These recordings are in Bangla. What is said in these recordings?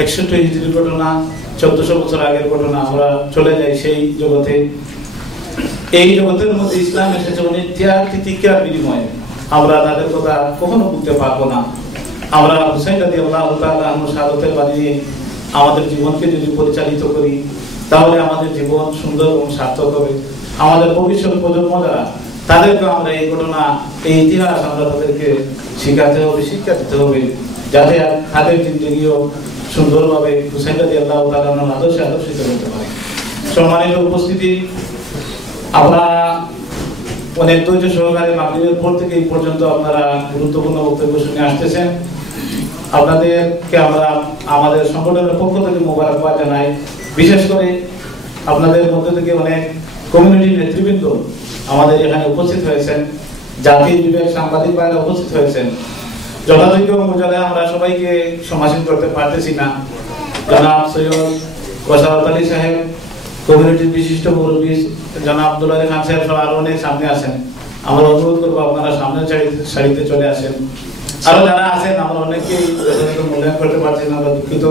61 হিজরির ঘটনা, 1400 বছর আগের ঘটনা, আমরা চলে যাই সেই জগতে। এই জগতের মধ্যে ইসলাম এসেছে অনেক ত্যাগ তিতিক্ষার বিনিময়ে। আমরা তাদের কথা কখনো বুঝতে পারবো না। আমরা হুসাইন রাদিয়াল্লাহু তাআলা আনহু শাহাদাতের বাণী নিয়ে আমাদের জীবনকে যদি পরিচালিত করি, তাহলে আমাদের জীবন সুন্দর এবং সার্থক হবে। আমাদের ভবিষ্যৎ প্রজন্ম যারা, তাদেরকে আমরা এই ঘটনা, এই ইতিহাস আমরা তাদেরকে শিখাতে হবে, শিক্ষা দিতে হবে, যাতে তাদের জিন্দেগিও সুন্দরভাবে হুসাইন রাদিয়াল্লাহু তাআলা আনহুর আদর্শে আদর্শিত করতে পারে। সম্মানিত উপস্থিতি, আপনারা অনেক ধৈর্য সহকারে মাগরিবের পর থেকে এই পর্যন্ত আপনারা গুরুত্বপূর্ণ বক্তব্য শুনে আসতেছেন। আপনাদেরকে আমরা আমাদের সংগঠনের পক্ষ থেকে মোবারকবাদ জানাই। বিশেষ করে আপনাদের মধ্যে থেকে অনেক কমিউনিটি নেতৃবৃন্দ আমাদের এখানে উপস্থিত হয়েছেন, জাতির বিবেক সাংবাদিক ভাইরা উপস্থিত হয়েছেন। যথাযোগ্য মর্যাদায় আমরা সবাইকে সমাসীন করতে পারতেছি না। জনাব সৈয়দ ওয়াসারত আলী সাহেব, কমিউনিটির বিশিষ্ট মুরব্বী জনাব আব্দুল আলী খান সাহেব আরো অনেক সামনে আছেন। আমরা অনুরোধ করবো আপনারা সামনের সারিতে চলে আসেন। আরো যারা আছেন আমরা অনেকেই মূল্যায়ন করতে পারছি না, আমরা দুঃখিত।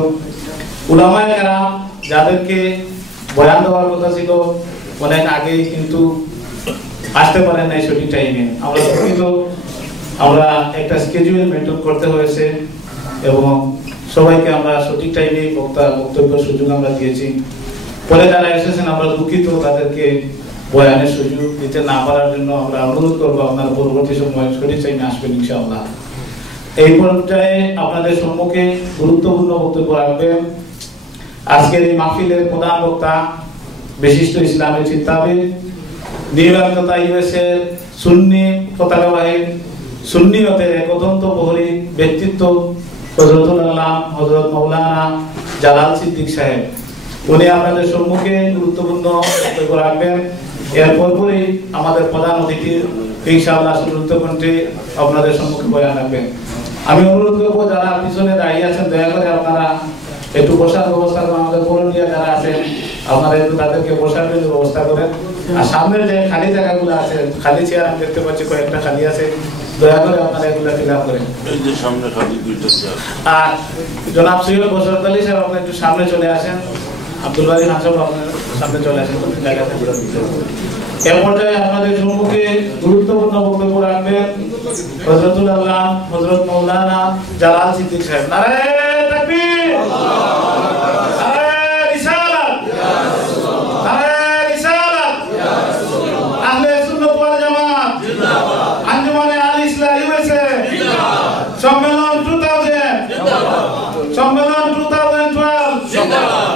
উলামায়ে কেরাম যাদেরকে বয়ান দেওয়ার কথা ছিল অনেক আগে, কিন্তু আসতে পারেন নাই সঠিক টাইমে, আমরা দুঃখিত। আমরা একটা স্কেডিউল মেনটেন করতে হয়েছে এবং সবাইকে আমরা সঠিক টাইমে বক্তব্যের সুযোগ আমরা দিয়েছি। পরে যারা এসেছেন আমরা দুঃখিত, তাদেরকে বয়ানের সুযোগ দিতে না পারার জন্য আমরা অনুরোধ করবো আপনারা পরবর্তী সময় সঠিক টাইমে আসবেন ইনশাআল্লাহ। এই পর্যায়ে আপনাদের সম্মুখে গুরুত্বপূর্ণ বক্তব্য রাখবেন আজকের এই মাহফিলের প্রধান বক্তা, বিশিষ্ট ইসলামী চিন্তাবিদ, নিউইয়র্ক তথা ইউএসএ সুন্নি পতাকাবাহী সুন্নিয়তের এক অত্যন্ত প্রহরী ব্যক্তিত্ব হযরতুল আল্লাহ হযরত মাওলানা জালাল সিদ্দিক সাহেব। উনি আপনাদের সম্মুখে গুরুত্বপূর্ণ বক্তব্য রাখবেন। এরপরই আমাদের প্রধান অতিথি ইনশাআল্লাহ সুন্দর কণ্ঠে আপনাদের সম্মুখে বয়ান রাখবেন। আমি অনুরোধ করবো যারা পিছনে দাঁড়িয়ে আছেন, দয়া করে আপনারা একটু বসার ব্যবস্থা করেন। আমাদের ভলান্টিয়ার যারা আছেন আপনারা একটু তাদেরকে বসার জন্য ব্যবস্থা করেন। আর সামনের যে খালি জায়গাগুলো আছে, খালি চেয়ার আমি দেখতে পাচ্ছি কয়েকটা খালি আছে, দয়া করে আপনারা এগুলো ফিল আপ করেন। আর জনাব সৈয়দ ওয়াসারত আলী সাহেব আপনি একটু সামনে চলে আসেন। আব্দুল বারী খান সাহেব আপনার সামনে চলে আসেন। এর পর্যায়ে আপনাদের সম্মুখে গুরুত্বপূর্ণ বক্তব্য রাখবেন হযরতুল আল্লাহ হযরত মাওলানা জালাল সিদ্দিক সাহেব। নারে তাকবীর, নারে রিসালাত, নারে রিসালাত, আহলে সুন্নাত ওয়াল জামাত জিন্দাবাদ, আঞ্জুমানে আল ইসলাম ইউএসএ জিন্দাবাদ, সম্মেলন 2000 জিন্দাবাদ, সম্মেলন 2012 জিন্দাবাদ।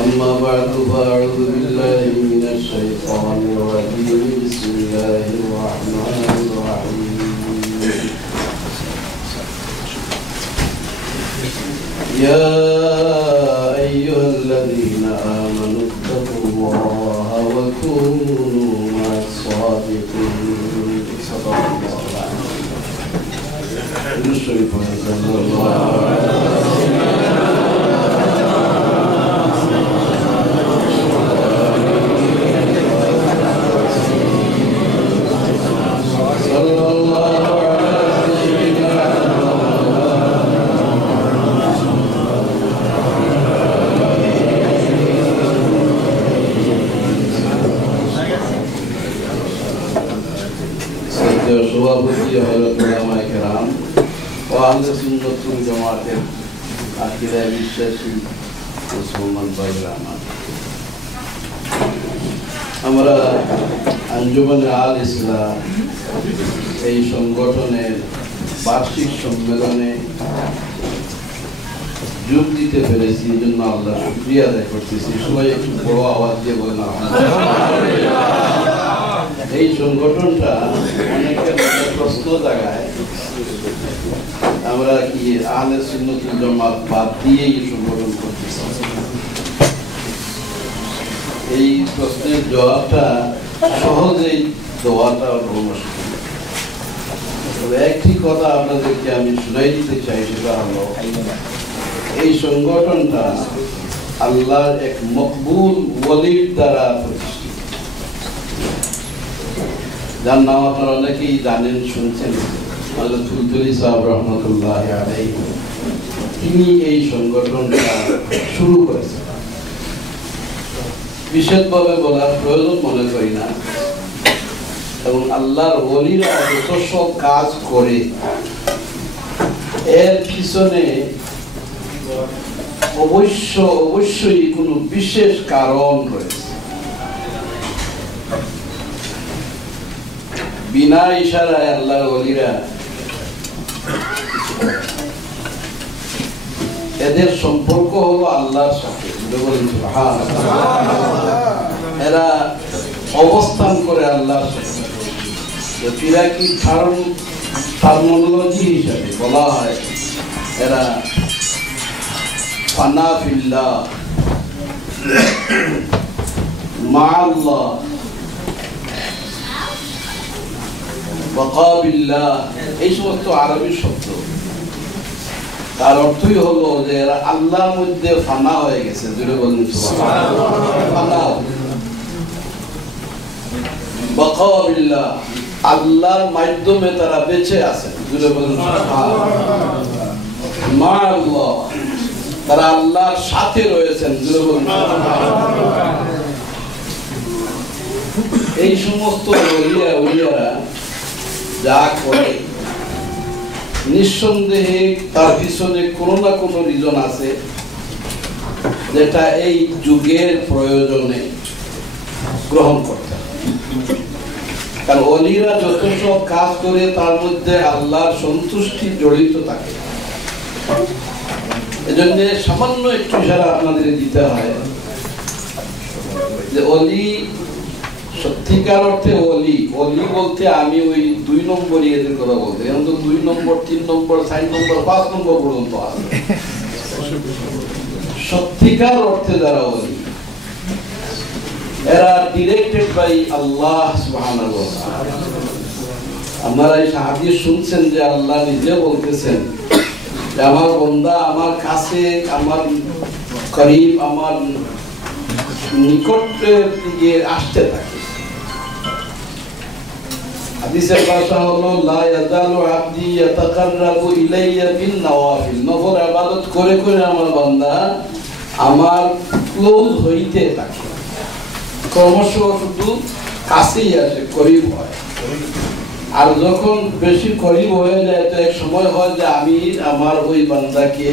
أما بعد فأعوذ بالله من الشيطان الرجيم. بسم الله الرحمن الرحيم. يا أيها الذين آمنوا اتقوا الله وكونوا مع الصادقين. صدق الله সভাপতি হযরত উলামায়ে কেরাম ও আহলে সুন্নাত ওয়াল জামাতের আকীদায় বিশ্বাসী মুসলমান ভাইরা আমার, আমরা আঞ্জুমানে আল ইসলাম এই সংগঠনের বার্ষিক সম্মেলনে যোগ দিতে পেরেছি, এই জন্য আল্লাহ শুকরিয়া আদায় করতেছি। সবাই একটু বড় আওয়াজ দিয়ে বলেন আলহামদুলিল্লাহ। এই সংগঠনটা অনেকটা প্রশ্ন জায়গায় আমরা কি আহলে সুন্নাত ওয়াল জামাত বাদ দিয়েই সংগঠন করতেছি? এই প্রশ্নের জবাবটা সহজেই দেওয়াটা মুশকিল। তবে একটি কথা আপনাদেরকে আমি শুনাই দিতে চাই, সেটা হলো এই সংগঠনটা আল্লাহর এক মকবুল ওয়ালির দ্বারা প্রতিষ্ঠিত, যার নাম আপনারা অনেকেই জানেন, শুনছেন, হযরত ফুলতুলি সাহেব রহমতুল্লাহ আলাইহি। তিনি এই সংগঠনটা শুরু করেছেন। বিশেষভাবে বলার প্রয়োজন মনে করি না, এবং আল্লাহর ওলিরা যত সব কাজ করে এর পিছনে অবশ্যই কোনো বিশেষ কারণ রয়েছে। বিনা ইশারায় আল্লাহর ওলিরা এদের সম্পর্ক হলো আল্লাহর সাথে। এরা অবস্থান করে আল্লাহর সাথে। পিরাকি টার্মিনোলজি হিসাবে বলা হয় এরা ফানা ফিল্লাহ, মা আল্লাহ, বাকা বিল্লাহ, এই সমস্ত আরবি শব্দ। তার অর্থই হলো যে এরা আল্লাহর মধ্যে ফানা হয়ে গেছে। জুড়ে বলুন সুবহানাল্লাহ। বাকা বিল্লাহ, আল্লাহর মাধ্যমে তারা বেঁচে আছে। জুড়ে বলুন সুবহানাল্লাহ। মা আল্লাহ, তারা আল্লাহর সাথে রয়েছেন। জুড়ে বলুন সুবহানাল্লাহ। এই সমস্ত ওলিয়ারা যা করে নিঃসন্দেহে তার পিছনে কোনো না কোনো রিজন আছে, যেটা এই যুগের প্রয়োজনে গ্রহণ করতে হবে। কারণ ওলিরা যত সব কাজ করে তার মধ্যে আল্লাহর সন্তুষ্টি জড়িত থাকে। এজন্য সামান্য একটু ইশারা আপনাদের দিতে হয় যে ওলি সত্যিকার অর্থে ওলি বলতে আমি ওই 2 নম্বরই এদের কথা বলতে, এখন তো 2 নম্বর 3 নম্বর 4 নম্বর 5 নম্বর পর্যন্ত আছে। সত্যিকার অর্থে যারা ওলি, এরা ডিরেক্টেড বাই আল্লাহ সুবহানাহু ওয়া তাআলা। আপনারা এই হাদিস শুনছেন যে আল্লাহ নিজে বলতেছেন যে আমার বান্দা আমার কাছে, আমার করিব, আমার নিকটের দিকে আসতে থাকে। হাদিসের ভাষা হলো লা ইয়াজালু আবদি ইয়াতাকাররাবু ইলাইয়া বিন নওয়াফিল। নফল ইবাদত করে করে আমার বান্দা আমার ক্লোজ হইতে থাকে, ক্রমশ শুধু কাছেই আসে, করিব হয়। আর যখন বেশি করিব হয়ে যায় তো এক সময় হয় যে আমি আমার ওই বান্দাকে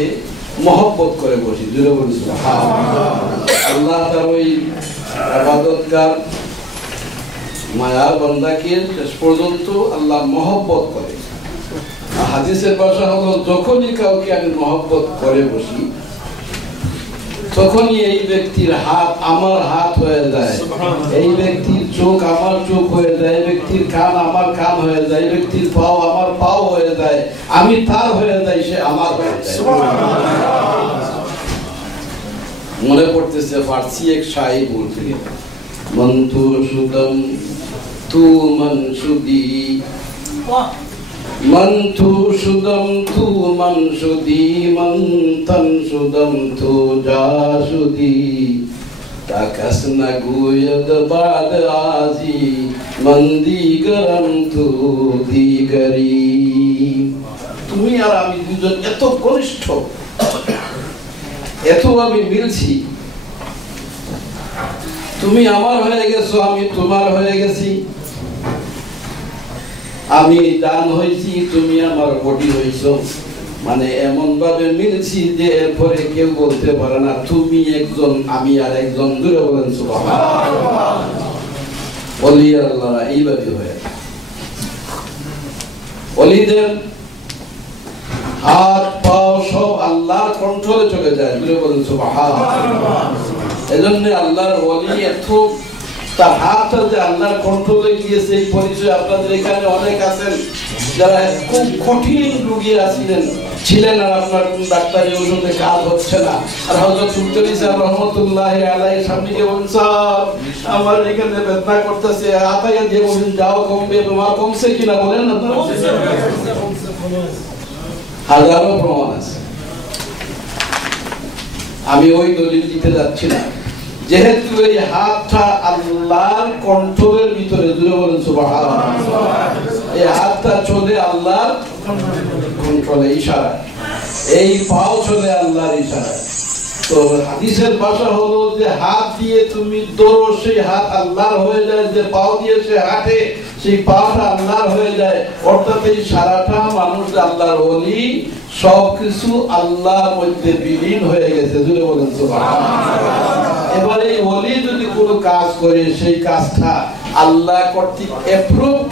মহব্বত করে বসি। জুড়ে বলি সুবহানাল্লাহ। আল্লাহ তার ওই ইবাদতগার মায়ার বান্দাকে শেষ পর্যন্ত আল্লাহ মহব্বত করে। হাদিসের ভাষা হলো যখনই কাউকে আমি মহব্বত করে বসি তখনই এই ব্যক্তির হাত আমার হাত হয়ে যায়, এই ব্যক্তির চোখ আমার চোখ হয়ে যায়, ব্যক্তির কান আমার কান হয়ে যায়, এই ব্যক্তির পাও আমার পাও হয়ে যায়, আমি তার হয়ে যাই, সে আমার হয়ে যায়। মনে পড়তেছে ফার্সি এক শায়রি বলতে, মন্তু সুদম তু মনসুদি, মন্তু সুদম তু মনসুদি, মন্তন সুদম তু জাসুদি, তাকাস না গুয়দ বাদ আজি, মন্দি গরম তু দিগরি। তুমি আর আমি দুজন এত ঘনিষ্ঠ, এত আমি মিলছি, তুমি আমার হয়ে গেছো, আমি তোমার হয়ে গেছি, আমি দান হয়েছি, তুমি আমার বডি হয়েছো। মানে এমন ভাবে মিলছি যে এরপরে কেউ বলতে পারে না তুমি একজন আমি আর একজন। দূরে বলেন সুবহানাল্লাহ। ওলি আল্লাহ এইভাবে হয়ে, ওলিদের হাত পাও সব আল্লাহর কন্ট্রোলে চলে যায়। দূরে বলেন সুবহানাল্লাহ। এজন্য আল্লাহর ওলি এত তার হাতটা যে আল্লাহর কন্ট্রোলে গিয়েছে, এই পরিচয় আপনাদের এখানে অনেক আছেন যারা খুব কঠিন রোগী আছিলেন, ছিলেন আর আপনার কোন ডাক্তারি ওষুধে কাজ হচ্ছে না, আর হযরত মুফতি সাহেব রহমাতুল্লাহি আলাইহি সামনে গিয়ে বলেন স্যার আমার এখানে বেদনা করতেছে, আতায়া দিয়ে বলেন যাও কমবে, তোমার কমছে কিনা বলেন না? হাজারো প্রমাণ আছে। আমি ওই দলিল দিতে যাচ্ছি না, যেহেতু এই হাতটা আল্লাহর কন্ট্রোলের ভিতরে, জুড়ে বলেন সুবহানাল্লাহ, এই হাতটা চলে আল্লাহর কন্ট্রোলে, ইশারা, এই পাও চলে আল্লাহর ইশারায়। তো হাদিসের ভাষা হলো যে হাত দিয়ে তুমি দৌড়ো সেই হাত আল্লাহর হয়ে যায়, যে পাও দিয়ে সে হাঁটে সেই পাটা আল্লাহর হয়ে যায়। অর্থাৎ এই সারাটা মানুষ আল্লাহর ওলি, সবকিছু আল্লাহর মধ্যে বিলীন হয়ে গেছে, জুড়ে বলেন সুবহানাল্লাহ। এবার এই ওলি যদি কোনো কাজ করে সেই কাজটা আল্লাহ কর্তৃক অ্যাপ্রুভড,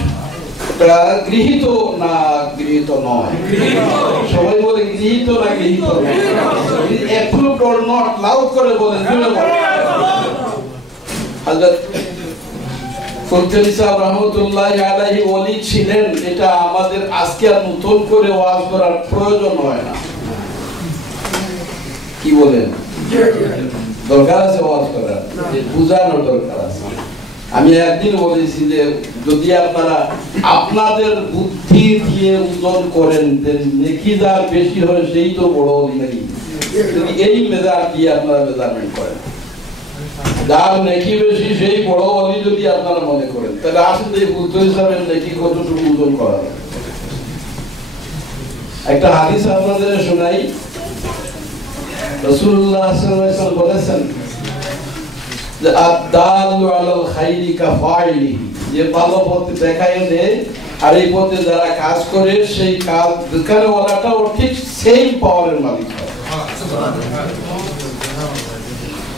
গৃহীত না গৃহীত নয়? সবাই বলে গৃহীত না গৃহীত নয়? অ্যাপ্রুভড অর নট, লাউড করে বলেন। হযরত মুফতি সাহেব রহমাতুল্লাহি আলাইহি ওলি ছিলেন, এটা আমাদের আজকে আর নতুন করে ওয়াজ করার প্রয়োজন হয় না। কি বলেন? দরকার আছে ওয়াজ করার, বুঝানোর দরকার আছে। আমি একদিন বলেছি যে যদি আপনারা আপনাদের বুদ্ধি দিয়ে ওজন করেন, নেকি যার বেশি হয় সেই তো বড় ওলি নাকি? যদি এই মেজার দিয়ে আপনারা মেজারমেন্ট করেন, যার নেকি বেশি সেই বড় ওলি যদি আপনারা মনে করেন, তাহলে আসলে বুদ্ধ হিসাবে নেকি কতটুকু ওজন করা হবে? একটা হাদিস আপনাদের শোনাই। রাসূলুল্লাহ সাল্লাল্লাহু আলাইহি ওয়াসাল্লাম বলেছেন যে আদ-দালু আলাল খাইরি কাফাইলিহি, যে ভালো পথ দেখায় দেয় আর এই পথে যারা কাজ করে সেই কাজ যেখানে ওলাটাও ঠিক সেম পাওয়ারের মালিক হয়।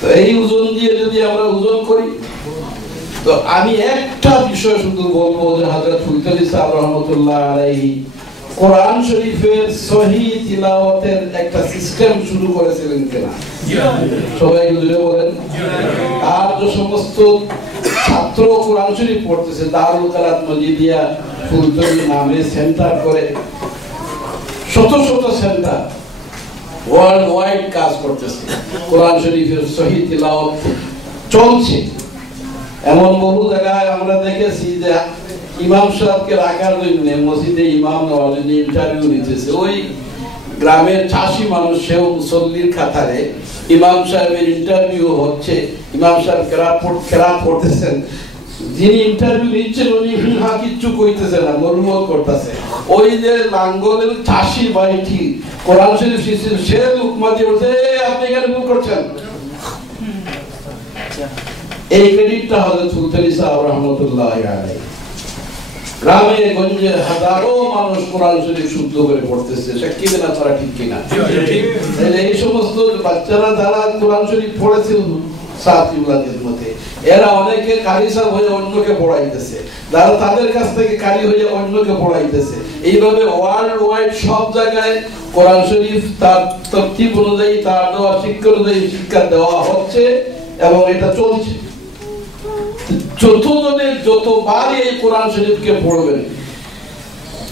তো এই ওজন দিয়ে যদি আমরা ওজন করি, তো আমি একটা বিষয় শুধু বলবো যে হযরত মুফতি সাহেব রাহমাতুল্লাহ আলাইহি কোরআন শরীফের সহিহ তিলাওয়াতের একটা সিস্টেম শুরু করেছিলেন কিনা? সবাই বুঝে বলেন। আর যে সমস্ত ছাত্র কোরআন শরীফ পড়তেছে, দারুল কারাত মজিদিয়া ফুলতলি নামে সেন্টার করে শত শত সেন্টার ওয়ার্ল্ড ওয়াইড কাজ করতেছে, কোরআন শরীফের সহিহ তিলাওয়াত চলছে। এমন বহু জায়গায় আমরা দেখেছি যে ইমাম সাহেবকে রাখার জন্য মসজিদে ইমাম নেওয়ার জন্য ইন্টারভিউ নিতেছে, ওই গ্রামের চাষি মানুষ, সেও মুসল্লির খাতারে ইমাম সাহেবের ইন্টারভিউ হচ্ছে, ইমাম সাহেব কেরাত পড়তেছেন, যিনি ইন্টারভিউ নিচ্ছেন উনি কিচ্ছু কইতেছে না, মরুমত করতেছে। ওই যে লাঙ্গলের চাষি ভাইটি কোরআন শরীফ শিখছেন, সে লুকমা দিয়ে বলছে আপনি এখানে ভুল করছেন। এই ক্রেডিটটা হযরত মুফতি সাহেব রাহমাতুল্লাহি আলাইহি। গ্রামে গঞ্জে হাজারো মানুষ কোরআন শরীফ শুদ্ধ করে পড়তেছে, সাক্ষী দেন আপনারা, ঠিক কিনা? এই সমস্ত বাচ্চারা যারা কোরআন শরীফ পড়েছে সাথীউল্লাহদের মধ্যে, এরা অনেকে কারি সাহেব হয়ে অন্যকে পড়াইতেছে, যারা তাদের কাছ থেকে কারি হয়ে অন্যকে পড়াইতেছে। এইভাবে ওয়ার্ল্ড ওয়াইড সব জায়গায় কোরআন শরীফ তার তরতিব অনুযায়ী, তার দেওয়া শিক্ষা অনুযায়ী শিক্ষা দেওয়া হচ্ছে এবং এটা চলছে। যতজনে যতবারই এই কোরআন শরীফকে পড়বেন,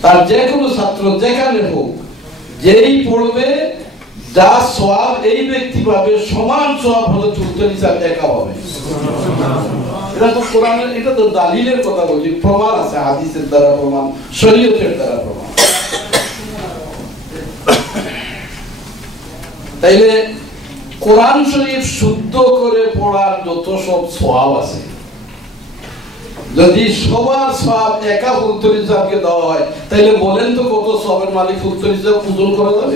তার যে কোনো ছাত্র যেখানে হোক, যেই পড়বে যা সওয়াব এই ব্যক্তি পাবে, সমান সওয়াব হলো মুফতি সাহেব একা পাবে। এটা তো কোরআনের, এটা তো দালিলের কথা বলছি, প্রমাণ আছে, হাদিসের দ্বারা প্রমাণ, শরীয়তের দ্বারা প্রমাণ। তাইলে কোরআন শরীফ শুদ্ধ করে পড়ার যত সব সওয়াব আছে, যদি সবার সওয়াব একা মুফতি সাহেবকে দেওয়া হয়, তাহলে বলেন তো কত সওয়াবের মালিক মুফতি সাহেব ওজন করা যাবে?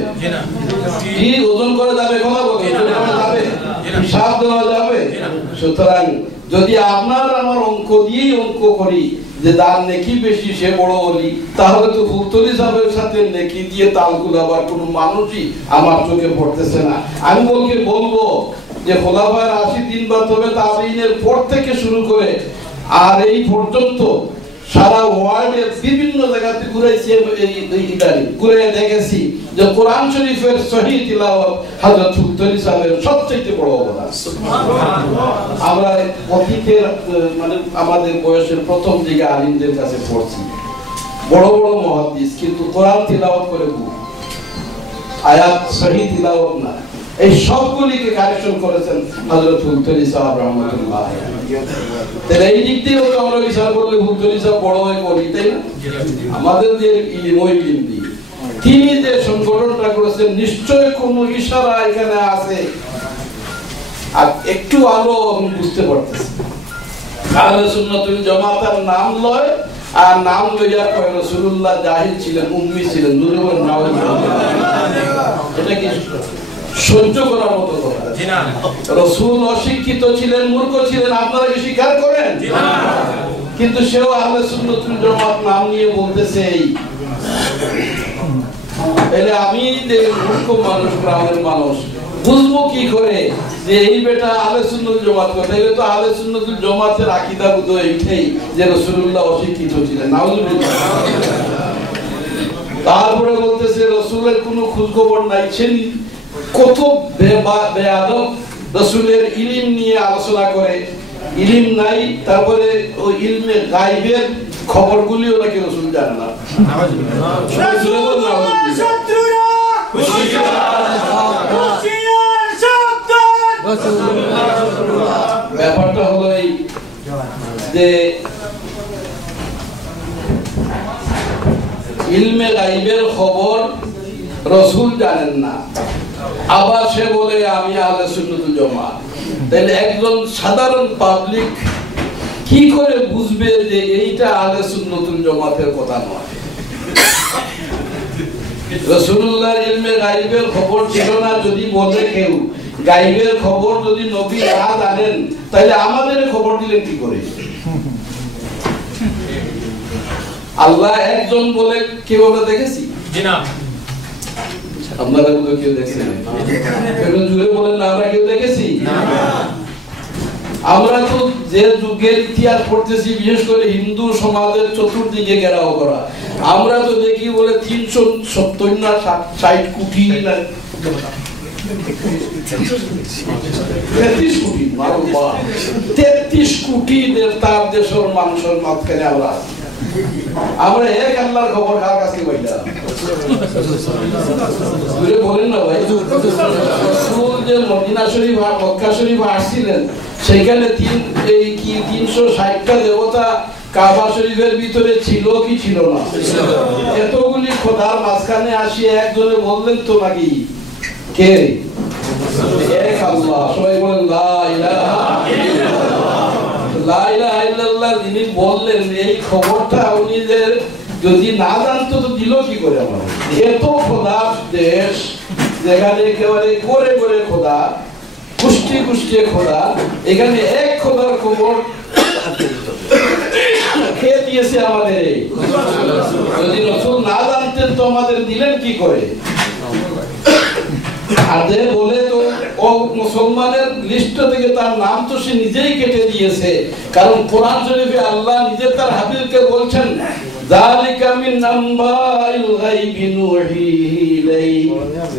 কি ওজন করা যাবে? কথা বলেন, যাবে? হিসাব দেওয়া যাবে? সুতরাং যদি আপনার আমার অঙ্ক দিয়েই অঙ্ক করি যে তার নেকি বেশি সে বড় ওলি, তাহলে তো মুফতি সাহেবের সাথে নেকি দিয়ে তাল কুলাবার কোনো মানুষই আমার চোখে পড়তেছে না। আমি বলবো যে খোলাফায়ে রাশিদিন বা তবে তাবেঈনের পর থেকে শুরু করে আর এই পর্যন্ত সারা ওয়ার্ল্ডের বিভিন্ন জায়গাতে ঘুরেছি, ঘুরে দেখেছি যে কোরআন শরীফের সহিহ তিলাওয়াত হযরত মুফতি সাহেবের সবচেয়ে বড় অবদান। আমরা অতীতের মানে আমাদের বয়সের প্রথম দিকে আলিমদের কাছে পড়ছি, বড় বড় মুহাদ্দিস, কিন্তু কোরআন তিলাওয়াত করে আয়াত সহি তিলাওয়াত না, এই সবগুলিকে কারেকশন করেছেন হযরত ফুলতলি সাহেব রাহমাতুল্লাহ। তাহলে এই দিক দিয়ে আমরা বিচার করলে ফুলতলি সাহেব বড় হয়ে করি, তাই না? আমাদের যে ইলম দিয়ে তিনি যে সংগঠনটা করেছেন, নিশ্চয় কোনো ইশারা এখানে আছে, আর একটু আলো বুঝতে পারতেছে। আহলে সুন্নাতুল জামাতের নাম লয়, আর নাম লইয়া কয় রাসূলুল্লাহ জাহিল ছিলেন, উম্মি ছিলেন, দুর্বল নাও। এটা কি সহ্য করার মতো কথা? জি না। রাসূল অশিক্ষিত ছিলেন, মূর্খ ছিলেন, আপনারা কি স্বীকার করেন? জি না। কিন্তু সেও আহলে সুন্নাতুল জামাত নাম নিয়ে বলতেছে এই। তাহলে আমি যে মূর্খ মানুষ, গ্রামের মানুষ, বুঝবো কি করে যে এই বেটা আহলে সুন্নাতুল জামাত কথা? এটা তো আহলে সুন্নাতুল জামাতের আকীদা বুঝো এইটাই যে রাসূলুল্লাহ অশিক্ষিত ছিলেন। নাউজুবিল্লাহ। তারপরে বলতেছে রাসূলের কোনো খোঁজ খবর নাই, কত বেয়াদব রাসূলের ইলম নিয়ে আলোচনা করে, ইলম নাই, তারপরে ওই ইলমে গায়বের খবরগুলিও নাকি রাসূল জানে না। ব্যাপারটা হলো এই যে ইলমে গায়বের খবর রাসূল জানেন না, আবার সে বলে আমি আহলে সুন্নাতুল জামাত। তাহলে একজন সাধারণ পাবলিক কি করে বুঝবে যে এইটা আহলে সুন্নাতুল জামাতের কথা নয়? রাসূলুল্লাহর ইলমে গায়বের খবর ছিল না যদি বলে কেউ, গায়বের খবর যদি নবী না জানেন, তাহলে আমাদের খবর দিলেন কি করে? আল্লাহ একজন বলে কেউ আমরা দেখেছি? জি না। আপনারা তো কেউ দেখেছেন? কেন জুড়ে বলেন না আমরা কেউ দেখেছি? না। আমরা তো যে যুগের ইতিহাস পড়তেছি, বিশেষ করে হিন্দু সমাজের চতুর্দিকে ঘেরাও করা, আমরা তো দেখি বলে 370 না 60 কোটি না 33 কোটি দেবতার দেশের মানুষের মাঝখানে আমরা এক আল্লাহর খবর কার কাছে পাইলাম? বলেন না ভাই, রাসূল যে মদিনা শরীফ আর মক্কা শরীফ আসছিলেন, সেখানে 360টা দেবতা কাবা শরীফের ভিতরে ছিল কি ছিল না? এতগুলি খোদার মাঝখানে আসি একজনে বললেন তো নাকি কে? এক আল্লাহ। সবাই বলেন লা ইলাহা ইল্লাল্লাহ। লা ইলাহা ইল্লাল্লাহ যিনি বললেন, এই খবরটা উনি যদি না জানতো তো দিল কি করে? আমার এত খোদার দেশ, যেখানে একেবারে করে করে খোদা, কুষ্টি কুষ্টি খোদা, এখানে এক খোদার খবর কে দিয়েছে আমাদের? যদি রাসূল না জানতেন তো আমাদের দিলেন কি করে? আর যে বলে তো ও মুসলমানের লিস্ট থেকে তার নাম তো সে নিজেই কেটে দিয়েছে, কারণ কোরআন শরীফে আল্লাহ নিজে তার হাবিবকে বলছেন, যালিকা মিন আম্বাইল গায়বি নূহিহি ইলাইহি।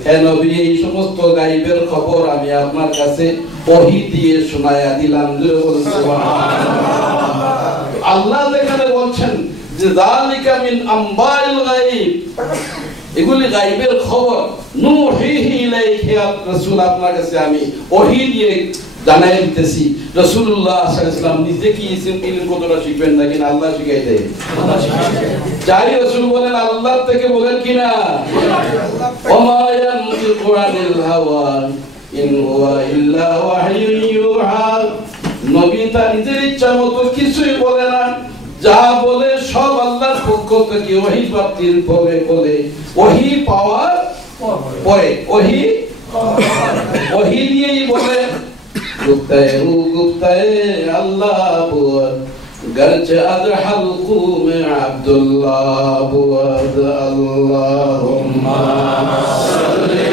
হে নবী, এই সমস্ত গায়বের খবর আমি আপনার কাছে ওহী দিয়ে শোনায়া দিলাম। সুবহানাল্লাহ। আল্লাহ যেখানে বলছেন যে যালিকা মিন আম্বাইল গায়ব, এগুলি গায়বের খবর, নূহিহি ইলাইহি, রাসূল আপনার কাছে আমি ওহী দিয়ে জানাই দিতেছি। রাসূলুল্লাহ সাল্লাল্লাহু আলাইহি ওয়াসাল্লাম নিজে কি ইলম কতটা শিখবেন নাকি আল্লাহ শিখাই দেয়? যাই রাসূল বলেন আল্লাহ থেকে বলেন কিনা? ওমা ইয়ানতিকু আনিল হাওয়া ইন হুয়া ইল্লা ওয়াহয়ুন ইউহা। নবী তার নিজের ইচ্ছা মতো কিছুই বলে না, যা বলে সব আল্লাহর পক্ষ থেকে ওহী প্রাপ্তির পরে বলে, ওহী পাওয়ার পরে, ওহী দিয়েই বলে। গুপ্তায়ে আল্লাহ বুয়াদ, গরচে আদহাল কুমে আব্দুল্লাহ বুয়াদ। আল্লাহুম্মা সাল্লি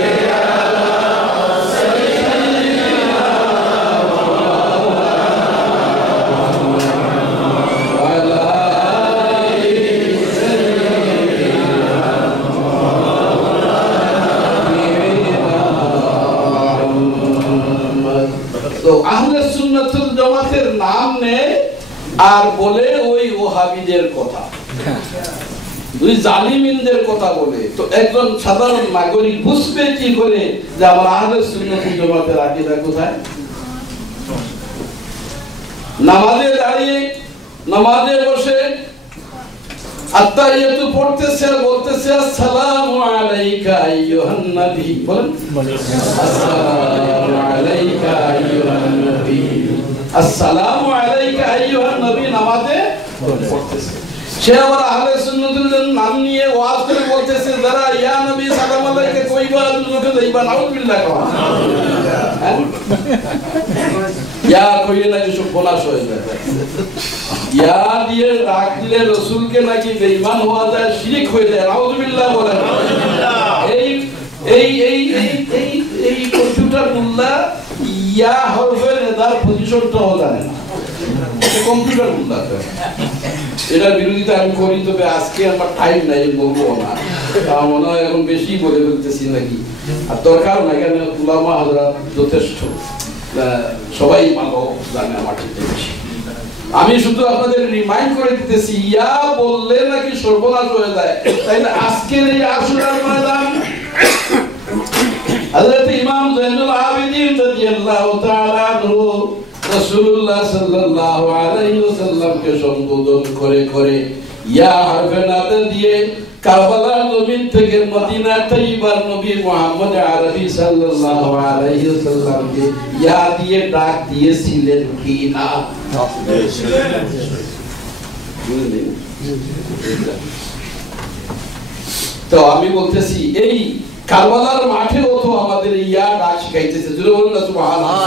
আহলে সুন্নাতুল জামাতের নাম নেয় আর বলে ওই ওহাবিদের কথা। দুই জালিমিনদের কথা বলে, তো একজন সাধারণ নাগরিক বুঝবে কি করে যে আমার আহলে সুন্নাত ওয়াল জামাতের আকীদা কোথায়? নামাজে দাঁড়িয়ে, নামাজে বসে আত্তাহিয়াতু পড়তেছে আর বলতেছে আসসালামু আলাইকা আইয়ুহান নবী, বলেন আসসালামু আলাইকা আইয়ুহান নবী, আসসালামু আলাইকা আইয়ুহান নবী নামাজে পড়তেছে। সে আবার আহলে সুন্নাতের নাম নিয়ে ওয়াজ করে বলতেছে যারা ইয়া নবী সালাম আলাইকা কইবা লোকে যাইবা নাউযুবিল্লাহ কওয়া, ইয়া কইলে নাকি সব বলাস হয়ে যায়, ইয়া দিয়ে ডাক দিলে রাসূলকে নাকি বেঈমান হওয়া যায়, শিরক হয়ে যায়, নাউযুবিল্লাহ বলেন। এই এই এই এই এই এই কম্পিউটার মুল্লা ইয়া হরফের নেদার পজিশনটাও জানে না, কম্পিউটার মুল্লা। এটার বিরোধিতা আমি করি, তবে আজকে আমার টাইম নাই, বলবো না, আমার মনে হয় এখন বেশি বলে ফেলতেছি নাকি, আর দরকার না, কেন উলামা হযরত যথেষ্ট, সবাই ভালো জানে আমার থেকে বেশি। আমি শুধু আপনাদের রিমাইন্ড করে দিতেছি, ইয়া বললে নাকি সর্বনাশ হয়ে যায়। তাই না আজকের এই আশুরার ময়দান হযরত ইমাম যায়নুল আবেদিন রাদিয়াল্লাহু তাআলা আনহু রাসূলুল্লাহ সাল্লাল্লাহু আলাইহি ওয়াসাল্লামকে সম্বোধন করে করে ইয়া হরফে নাদা দিয়ে কারবালার জমিন থেকে মদিনা তৈয়বার নবী মুহাম্মদ আরবি সাল্লাল্লাহু আলাইহি ওয়াসাল্লামকে ইয়া দিয়ে ডাক দিয়েছিলেন কি না? তো আমি বলতেছি এই কারবালার মাঠেও তো আমাদের ইয়া ডাক শিখাইতেছে, জোরে বলুন না সুবহানাল্লাহ।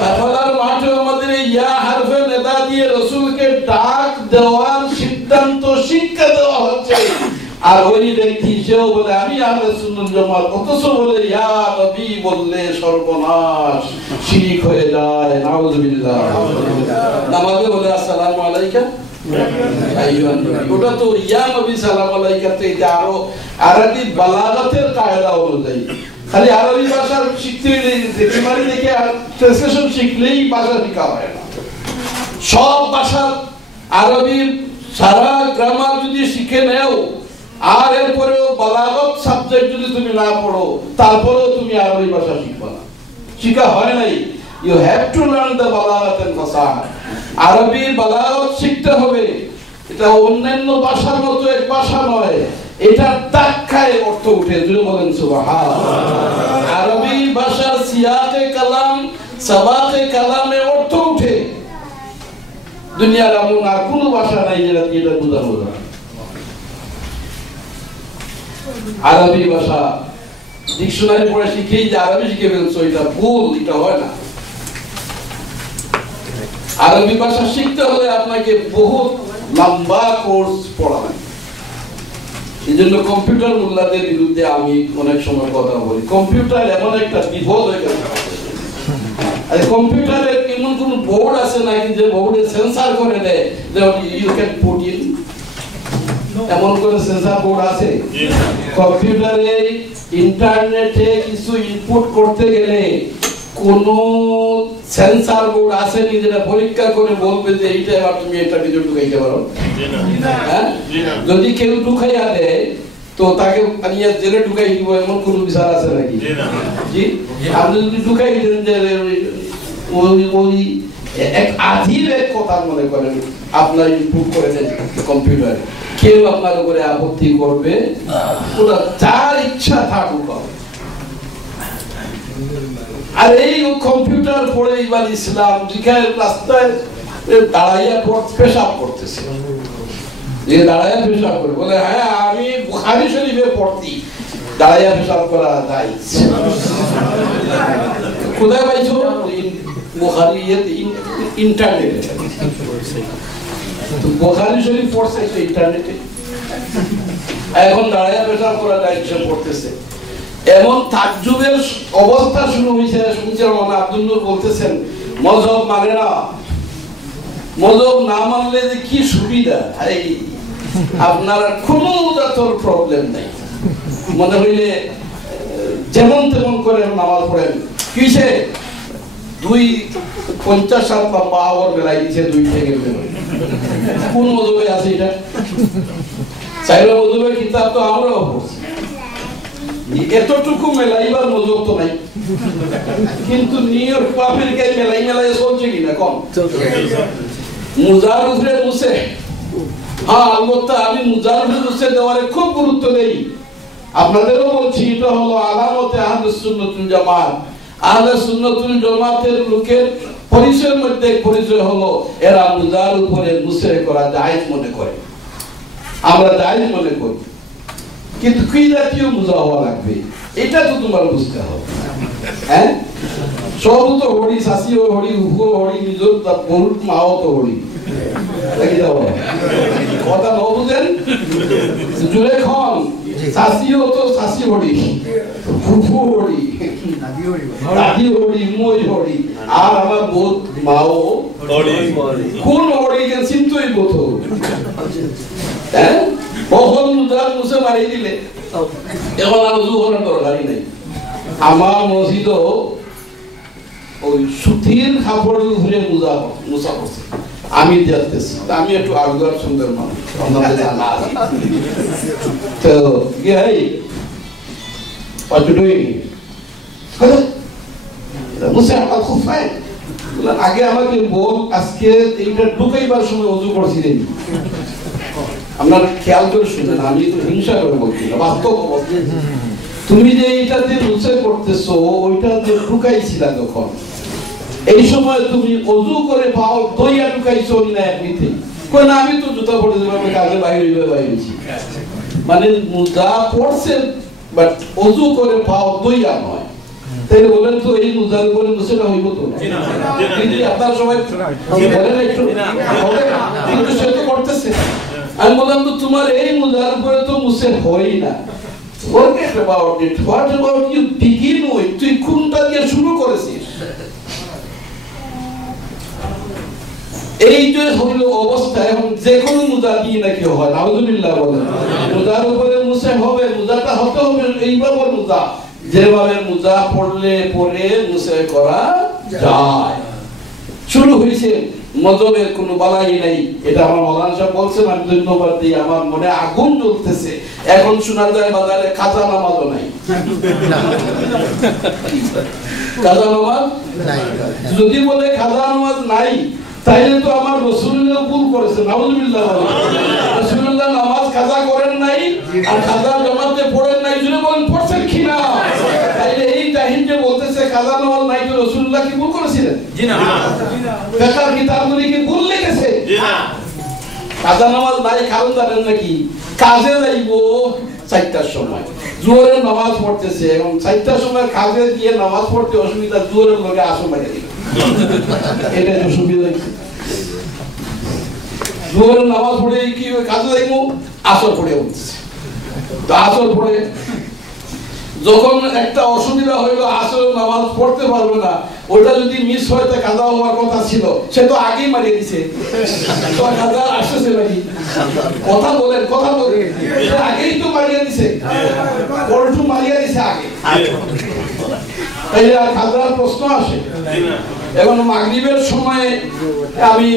কারবালার মাঠেও আমাদের ইয়া হরফে নিদা দিয়ে রাসূলকে ডাক দেওয়ার সিদ্ধান্ত শিক্ষা দেওয়া হচ্ছে। আর ওই ব্যক্তি সেও বলে আমি আহলে সুন্নাত জামাত, অথচ বলে ইয়া নবী বললে সর্বনাশ, শিরক হয়ে যায়, নাউযুবিল্লাহ। নামাজে বলে আসসালামু আলাইকা আইয়ুহান নবী, ওটা তো ইয়া নবী সালাম আলাইকা তে আরো আরবি বালাগাতের কায়দা অনুযায়ী, খালি আরবি ভাষা শিখতে দেখি দেখে ট্রান্সলেশন শিখলেই ভাষা শেখা হয় না। সব ভাষা আরবির সারা গ্রামার যদি শিখে নেও, আর এরপরেও বালাগত সাবজেক্ট যদি তুমি না পড়ো, তারপরেও তুমি আরবি ভাষা শিখবা না, শিখা হয় নাই। You have to learn the বালাগাত এন্ড ফাসাহা। আরবি বালাগত শিখতে হবে, এটা অন্যান্য ভাষার মতো এক ভাষা নয়, এটা তাক্কায় অর্থ উঠে, জুড়ে বলেন সুবহানাল্লাহ। আরবি ভাষার সিয়াকে কালাম, সাবাকে কালামে অর্থ উঠে, দুনিয়ার এমন আর কোন ভাষা নাই যেটা এটা বোঝানো যায়। আরবি ভাষা ডিকশনারি পড়ে শিখেই যে আরবি শিখে ফেলছো, এটা ভুল, এটা হয় না। আরবি ভাষা শিখতে হলে আপনাকে বহুত লম্বা কোর্স পড়া লাগে। এই জন্য কম্পিউটার মুল্লাদের বিরুদ্ধে আমি অনেক সময় কথা বলি। কম্পিউটার এমন একটা বিপদ হয়ে গেছে, আর কম্পিউটারের এমন কোন বোর্ড আছে নাকি যে বোর্ডে সেন্সর করে দেয় যে ইউ ক্যান পুট ইন, এমন করে সেন্সর বোর্ড আছে? কম্পিউটারে ইন্টারনেটে কিছু ইনপুট করতে গেলে কোন সেন্সর বোর্ড আছে নি যেটা পরীক্ষা করে বলবে যে এইটা এবার তুমি এটা ভিতরে ঢুকাইতে পারো? হ্যাঁ, যদি কেউ ঢুকাইয়া দেয় তো তাকে আনিয়া জেলে ঢুকাই দিব, এমন কোন বিচার আছে নাকি? জি, আপনি যদি ঢুকাই দেন যে ওই এক আধীর এক কথা মনে করেন আপনার ইনপুট করে দেন কম্পিউটারে, কেউ আপনার উপরে আপত্তি করবে? ওরা যার ইচ্ছা থাকুক। আর এই কম্পিউটার পড়ে এবার ইসলাম শিখায় রাস্তায় দাঁড়াইয়া পেশাব করতেছে, যে দাঁড়াইয়া পেশাব করে বলে হ্যাঁ আমি বুখারী শরীফে পড়তি, দাঁড়াইয়া পেশাব করা যায়। কোথায় পাইছো? বুখারী ইন্টারনেটে। বুখারী শরীফ পড়ছে ইন্টারনেটে, এখন দাঁড়াইয়া পেশাব করা যায় সে পড়তেছে। এমন তাজ্জুবের অবস্থা শুরু হয়েছে, শুনছি আমার আব্দুল নূর বলতেছেন মযহব মানে না, মযহব না মানলে যে কি সুবিধা, আপনার কোনো জাতর প্রবলেম নাই, মনে হইলে যেমন তেমন করে নামাজ পড়েন। কিসে 2:50 বা পাওয়ার বেলায় দিচ্ছে 2 থেকে কোন মযহবে আছে এটা? চাইরা মজুবের কিতাব তো আমরাও পড়ছি, এতটুকু মেলাইবার মজুব তো নাই, কিন্তু নিউ ইয়র্ক আমেরিকায় মেলাই চলছে কিনা কম। মুজার উপরে মুছে, হ্যাঁ আলবত্তা আমি মুজার উপরে মুছে দেওয়ারে খুব গুরুত্ব দেই। আপনাদেরও বলছি এটা হলো আলামতে আহলুস সুন্নাতুল জামাত। আহলুস সুন্নাতুল জামাতের লোকের পরিচয়ের মধ্যে পরিচয় হলো এরা মুজার উপরে মুছে করা জায়েজ মনে করে, আমরা জায়েজ মনে করি, কিন্তু কি জাতীয় মুজা হওয়া লাগবে এটা তো তোমার বুঝতে হবে। হ্যাঁ, সব তো হরি, শাসিও হরি, উভো হরি, নিজের গরুর মাও তো হরি, কথা ন বুঝেন জুড়ে খন শাসিও তো শাসি হরি, উভো হরি, দাদি হরি, মই হরি, আর আমার বোধ মাও কোন হরি চিন্তই বোধ। হ্যাঁ, কখন মুদ্রার মুছে মারি দিলে এখন আর উজু করার দরকারই নেই। আমার মসজিদ ওই সুতির কাপড় ঘুরে মুছা করছে, আমি দেখতেছি, আমি একটু আগুয়ার সুন্দর মানুষ, তো আগে আমাকে বল আজকে এইটা ঢুকাইবার সময় উজু করছিলেন, আপনার খেয়াল করে শুনেন, আমি তো হিংসা করে বলছি না, বাস্তব বলছি। তুমি যে এইটাতে মুছে করতেছো ওইটাতে ঢুকাইছিলা যখন, এই সময় তুমি অজু করে পাও দইয়া ঢুকাইছো না এমনিতে, কই না আমি তো জুতা পরে দিলাম কাজে বাইরেছি, মানে মুজা পড়ছে বাট অজু করে পাও দইয়া নয়। তাইলে বলেন তো এই মুজার উপরে মুছে না হইব তো? আপনার সবাই বলেন একটু, কিন্তু সে তো করতেছে। আমি বললাম তো তোমার এই মুজার উপরে তো মুছে হয় না। Forget about it. What about you begin with? তুই কোনটা দিয়ে শুরু করেছিস? এই যে হলো অবস্থা, এখন যে কোনো মুজা দিয়ে নাকি হয়, নাউজুবিল্লাহ বলেন, মুজার উপরে মুছে হবে, মুজাটা হতে হবে এইভাবে মুজা যেভাবে মুজা পড়লে পরে মুছে করা যায়। শুরু হয়েছে, মজবের কোনো বালাই নাই, এটা আমার মৌলানা সাহেব বলছেন, আমি ধন্যবাদ দিই। আমার মনে আগুন জ্বলতেছে, এখন শোনা যায় বাজারে কাজা নামাজও নাই, কাজা নামাজ যদি বলে কাজা নামাজ নাই, তাইলে তো আমার রাসূলুল্লাহ ভুল করেছে, নাউজুবিল্লাহ বলেন। রাসূলুল্লাহ নামাজ কাজা করেন নাই আর কাজা জামাতে পড়েন নাই, যদি বলেন পড়ছেন কিনা, তাইলে এই তাহিদে বলতেছে কাজা নামাজ নাই, তো রাসূলুল্লাহ কি ভুল করেছিলেন? জি না। ফিকহ কিতাবগুলি কি ভুল লিখেছে? জি না। কাজা নামাজ নাই কারণ জানেন নাকি? কাজে যাইবো 4টার সময়, জোহরের নামাজ পড়তেছে, এবং 4টার সময় কাজে গিয়ে নামাজ পড়তে অসুবিধা, জোহরের লগে আসর লাগে দিল, এটা তো সুবিধা। জোহরের নামাজ পড়ে কি কাজে যাইবো, আসর পড়ে উঠছে, তো আসর পড়ে যখন একটা অসুবিধা হইলো, আসরের নামাজ পড়তে পারবে না, ওটা যদি মিস হয় তা কাজা হওয়ার কথা ছিল, সে তো আগেই মারিয়ে দিছে, তো কাজা আসতেছে নাকি? কথা বলেন, কথা বলেন, আগেই তো মারিয়ে দিছে, পল্টু মারিয়ে দিছে আগে, তাই আর কাজার প্রশ্ন আসে। এখন মাগরিবের সময় আমি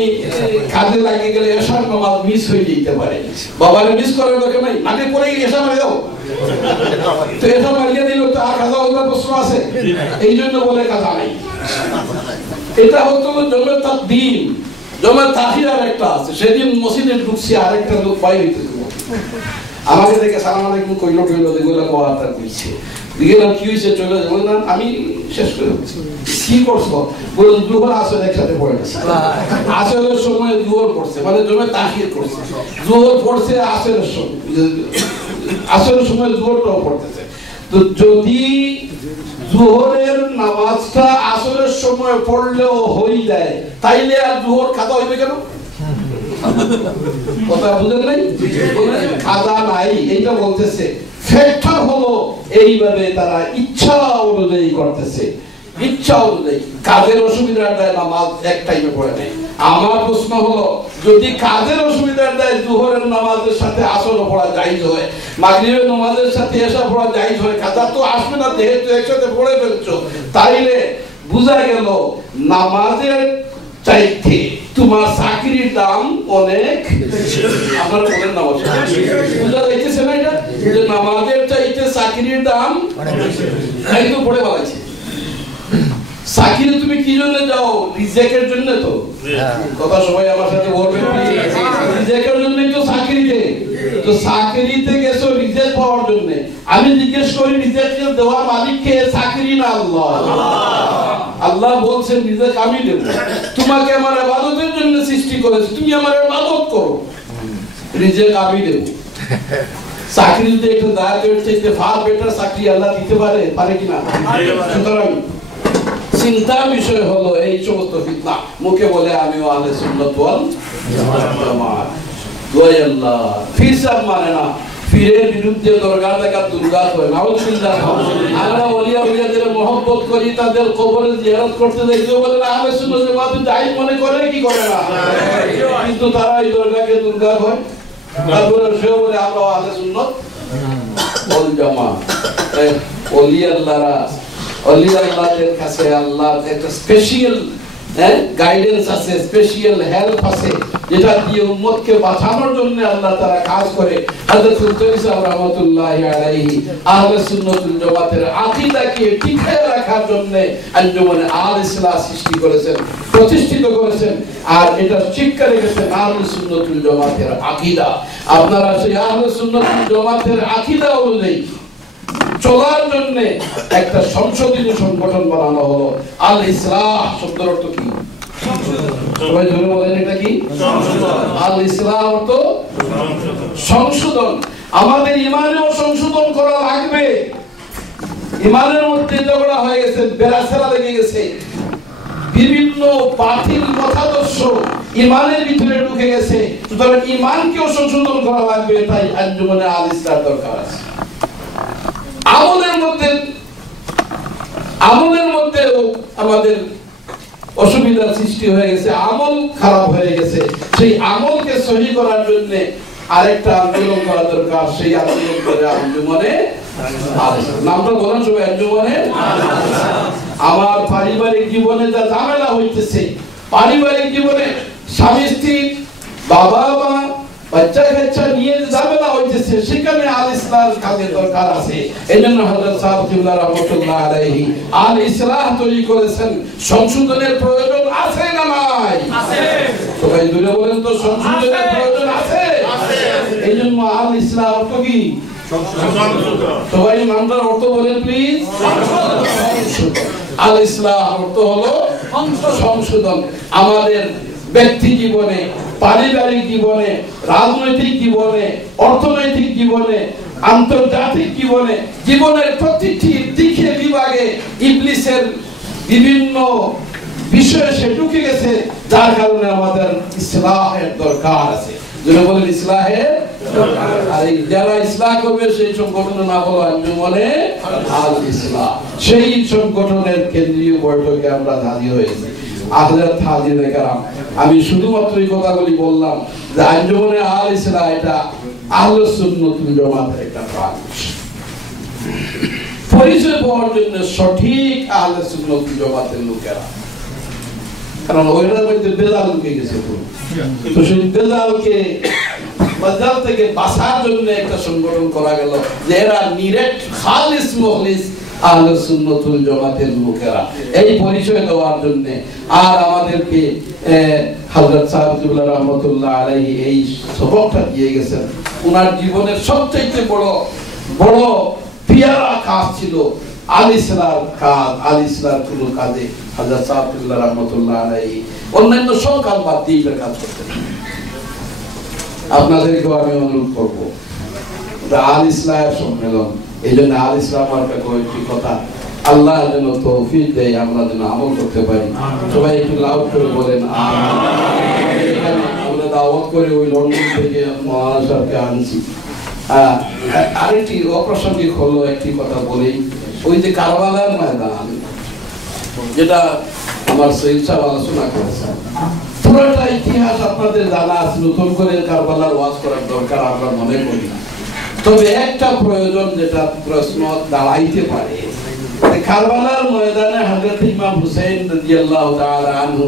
কাজে লাগিয়ে গেলে এশার নামাজ মিস হয়ে যেতে পারে, বাবারে মিস করার দরকার নাই, মাঠে পড়ে এশা মারি দাও, তো এশা মারিয়ে দিল, তো আর কাজা হওয়ার প্রশ্ন আছে, এই জন্য বলে কাজা নাই। এটা হতো জমে তাকদীম, জমে তাখির আর একটা আছে। সেদিন মসজিদে ঢুকছি, আরেকটা লোক বাইরে হইতে আমাকে দেখে সালাম আলাইকুম কইলো এগুলো কথা কইছে, গেলাম কি হয়েছে, চলে বললাম আমি শেষ করে কি করছো, বললাম জোহর আসর একসাথে পড়ে গেছে, আসরের সময় জোহর পড়ছে, মানে জমে তাখির করছে, জোহর পড়ছে আসরের সময়, আসরের সময় জোহরটাও পড়তেছে। তো যদি জোহরের নামাজটা আসরের সময় পড়লেও হয়ে যায়, তাইলে আর জোহর খাতা হইবে কেন? কথা বুঝেন নাই? খাতা নাই, এইটা বলতেছে। ফ্যাক্টর হলো এইভাবে তারা ইচ্ছা অনুযায়ী করতেছে, ইচ্ছা অনুযায়ী। কাজের অসুবিধার দায় নামাজ এক টাইমে পড়ে নেই। আমার প্রশ্ন হলো, যদি কাজের অসুবিধার দায় জোহরের নামাজের সাথে আসর পড়া জায়েজ হয়, মাগরিবের নামাজের সাথে এশা পড়া জায়েজ হয়, কাজা তো আসবে না, যেহেতু একসাথে পড়ে ফেলছো, তাইলে বুঝা গেল নামাজের চাইতে তোমার চাকরির দাম অনেক আপনারা বলেন না বুঝা যাইতেছে না এটা যে নামাজের চাইতে চাকরির দাম তাই তো পড়ে বলেছে চাকরি তুমি কি জন্য যাও রিজেকের জন্য তো কথা সবাই আমার সাথে বলবেন রিজেকের জন্যই তো চাকরিতে তো চাকরিতে গেছো রিজেক পাওয়ার জন্য আমি জিজ্ঞেস করি রিজেক দেওয়ার মালিক কে চাকরি না আল্লাহ আল্লাহ বলছেন রিজেক আমি দেব তোমাকে আমার ইবাদতের জন্য সৃষ্টি করেছি তুমি আমার ইবাদত করো রিজেক আমি দেব চাকরিতে একটু দাঁড়িয়ে চাইতে ফার বেটার চাকরি আল্লাহ দিতে পারে কিনা সুতরাং চিন্তার বিষয় হলো এই সমস্ত ফিতনা মুখে বলে আমিও আহলে সুন্নাত ওয়াল জামাত দোয়া আল্লাহ ফির সব মানে না ফিরের বিরুদ্ধে দরগা দেখা দুর্গা হয় নাউজুবিল্লাহ আমরা ওলিয়া ওলিয়াদের মহব্বত করি তাদের কবরে জিয়ারত করতে যাই কেউ বলে আহলে সুন্নাত জামাত দাই মনে করে কি করে না কিন্তু তারা এই দরগাকে দুর্গা হয় তারপরে সে বলে আমরা আহলে সুন্নাত ওয়াল জামাত ওলিয়া আল্লাহরা ওলিয়া আল্লাহদের কাছে আল্লাহ একটা স্পেশাল গাইডেন্স আছে স্পেশাল হেল্প আছে যেটা দিয়ে উম্মতকে বাঁচানোর জন্য আল্লাহ তাআলা কাজ করে হযরত সুলতান সাহেব রাহমাতুল্লাহি আলাইহি আহলে সুন্নাতুল জামাতের আকীদাকে টিকিয়ে রাখার জন্য আঞ্জুমানে আল ইসলাহ সৃষ্টি করেছেন প্রতিষ্ঠিত করেছেন আর এটা শিক্ষা রেখেছেন আহলে সুন্নাতুল জামাতের আকীদা আপনারা সেই আহলে সুন্নাতুল জামাতের আকীদা অনুযায়ী চলার জন্য একটা সংশোধিত সংগঠন বানানো হলো আল ইসলাহ শব্দের অর্থ কি সবাই ধরে বলেন এটা কি আল ইসলাহ অর্থ সংশোধন আমাদের ইমানেও সংশোধন করা লাগবে ইমানের মধ্যে ঝগড়া হয়ে গেছে বেরাসেরা লেগে গেছে বিভিন্ন বাতিল মতাদর্শ ইমানের ভিতরে ঢুকে গেছে সুতরাং ইমানকেও সংশোধন করা লাগবে তাই আঞ্জুমানে আল ইসলাহ দরকার আছে আমলের মধ্যে আমাদের অসুবিধার সৃষ্টি হয়ে গেছে আমল খারাপ হয়ে গেছে সেই আমলকে সহি করার জন্য আরেকটা আন্দোলন করা দরকার সেই আন্দোলন করে আঞ্জুমানে নামটা বলেন সবাই আঞ্জুমানে আমার পারিবারিক জীবনে যা ঝামেলা হইতেছে পারিবারিক জীবনে স্বামী স্ত্রী বাবা মা বাচ্চা কাচ্চা নিয়ে ঝামেলা হইতেছে সেখানে আল ইসলাহ কাজের দরকার আছে এজন্য হযরত সাহেব কিবলা রাহমাতুল্লাহ আলাইহি আল ইসলাহ তৈরি করেছেন সংশোধনের প্রয়োজন আছে না নাই আছে সবাই দূরে বলেন তো সংশোধনের প্রয়োজন আছে এজন্য আল ইসলাহ অর্থ কি সবাই নামটার অর্থ বলেন প্লিজ আল ইসলাহ অর্থ হলো সংশোধন আমাদের ব্যক্তি জীবনে পারিবারিক জীবনে রাজনৈতিক জীবনে অর্থনৈতিক জীবনে আন্তর্জাতিক জীবনে জীবনের প্রতিটি দিকে বিভাগে ইবলিসের বিভিন্ন বিষয়ে সে ঢুকে গেছে যার কারণে আমাদের ইসলাহের দরকার আছে যেটা বলেন ইসলাহের আর যারা ইসলাহ করবে সেই সংগঠনের নাম হলো আঞ্জুমানে আল ইসলাহ সেই সংগঠনের কেন্দ্রীয় বৈঠকে আমরা হাজির হয়েছি আমি শুধুমাত্র এই কথাগুলি বললাম যে আঞ্জুমানে আল ইসলাহ এটা আহলে সুন্নাতুল জামাতের একটা পরিচয় পাওয়ার জন্য সঠিক আহলে সুন্নাতুল জামাতের লোকেরা কারণ ওইটার মধ্যে বেজাল ঢুকে গেছে তো সেই বেজালকে বাজার থেকে বাঁচার জন্য একটা সংগঠন করা গেল যে এরা নিরেট খালিস মুখলিস আহলে সুন্নাতুল জামাতের লোকেরা এই পরিচয় দেওয়ার জন্য আর আমাদেরকে হযরত সাহেব কিবলা রাহমাতুল্লাহ আলাইহি এই সবকটা দিয়ে গেছেন ওনার জীবনের সবচেয়ে বড় পিয়ারা কাজ ছিল আল ইসলাহর কাজ আল ইসলাহর কোন কাজে হযরত সাহেব কিবলা রাহমাতুল্লাহ আলাইহি অন্যান্য সব কাজ বাদ দিয়ে কাজ করতেন আপনাদেরকেও আমি অনুরোধ করবো আল ইসলাহের সম্মেলন এই জন্য আল ইসলাম মার্কা কয়েকটি কথা আল্লাহ যেন তৌফিক দেয় আমরা যেন আমল করতে পারি সবাই একটু লাউড করে বলেন আমরা দাওয়াত করে ওই লন্ডন থেকে মৌলানা সাহেবকে আনছি আরেকটি অপ্রাসঙ্গিক হলো একটি কথা বলি ওই যে কারবালার ময়দান যেটা আমার সৈয়দ সাহেব আলোচনা করেছেন পুরোটা ইতিহাস আপনাদের জানা আছে নতুন করে কারবালার ওয়াজ করার দরকার আমরা মনে করি না তবে একটা প্রয়োজন যেটা প্রশ্ন দাঁড়াইতে পারে কারবালার ময়দানে হযরত ইমাম হুসাইন রাদিয়াল্লাহু তাআলা আনহু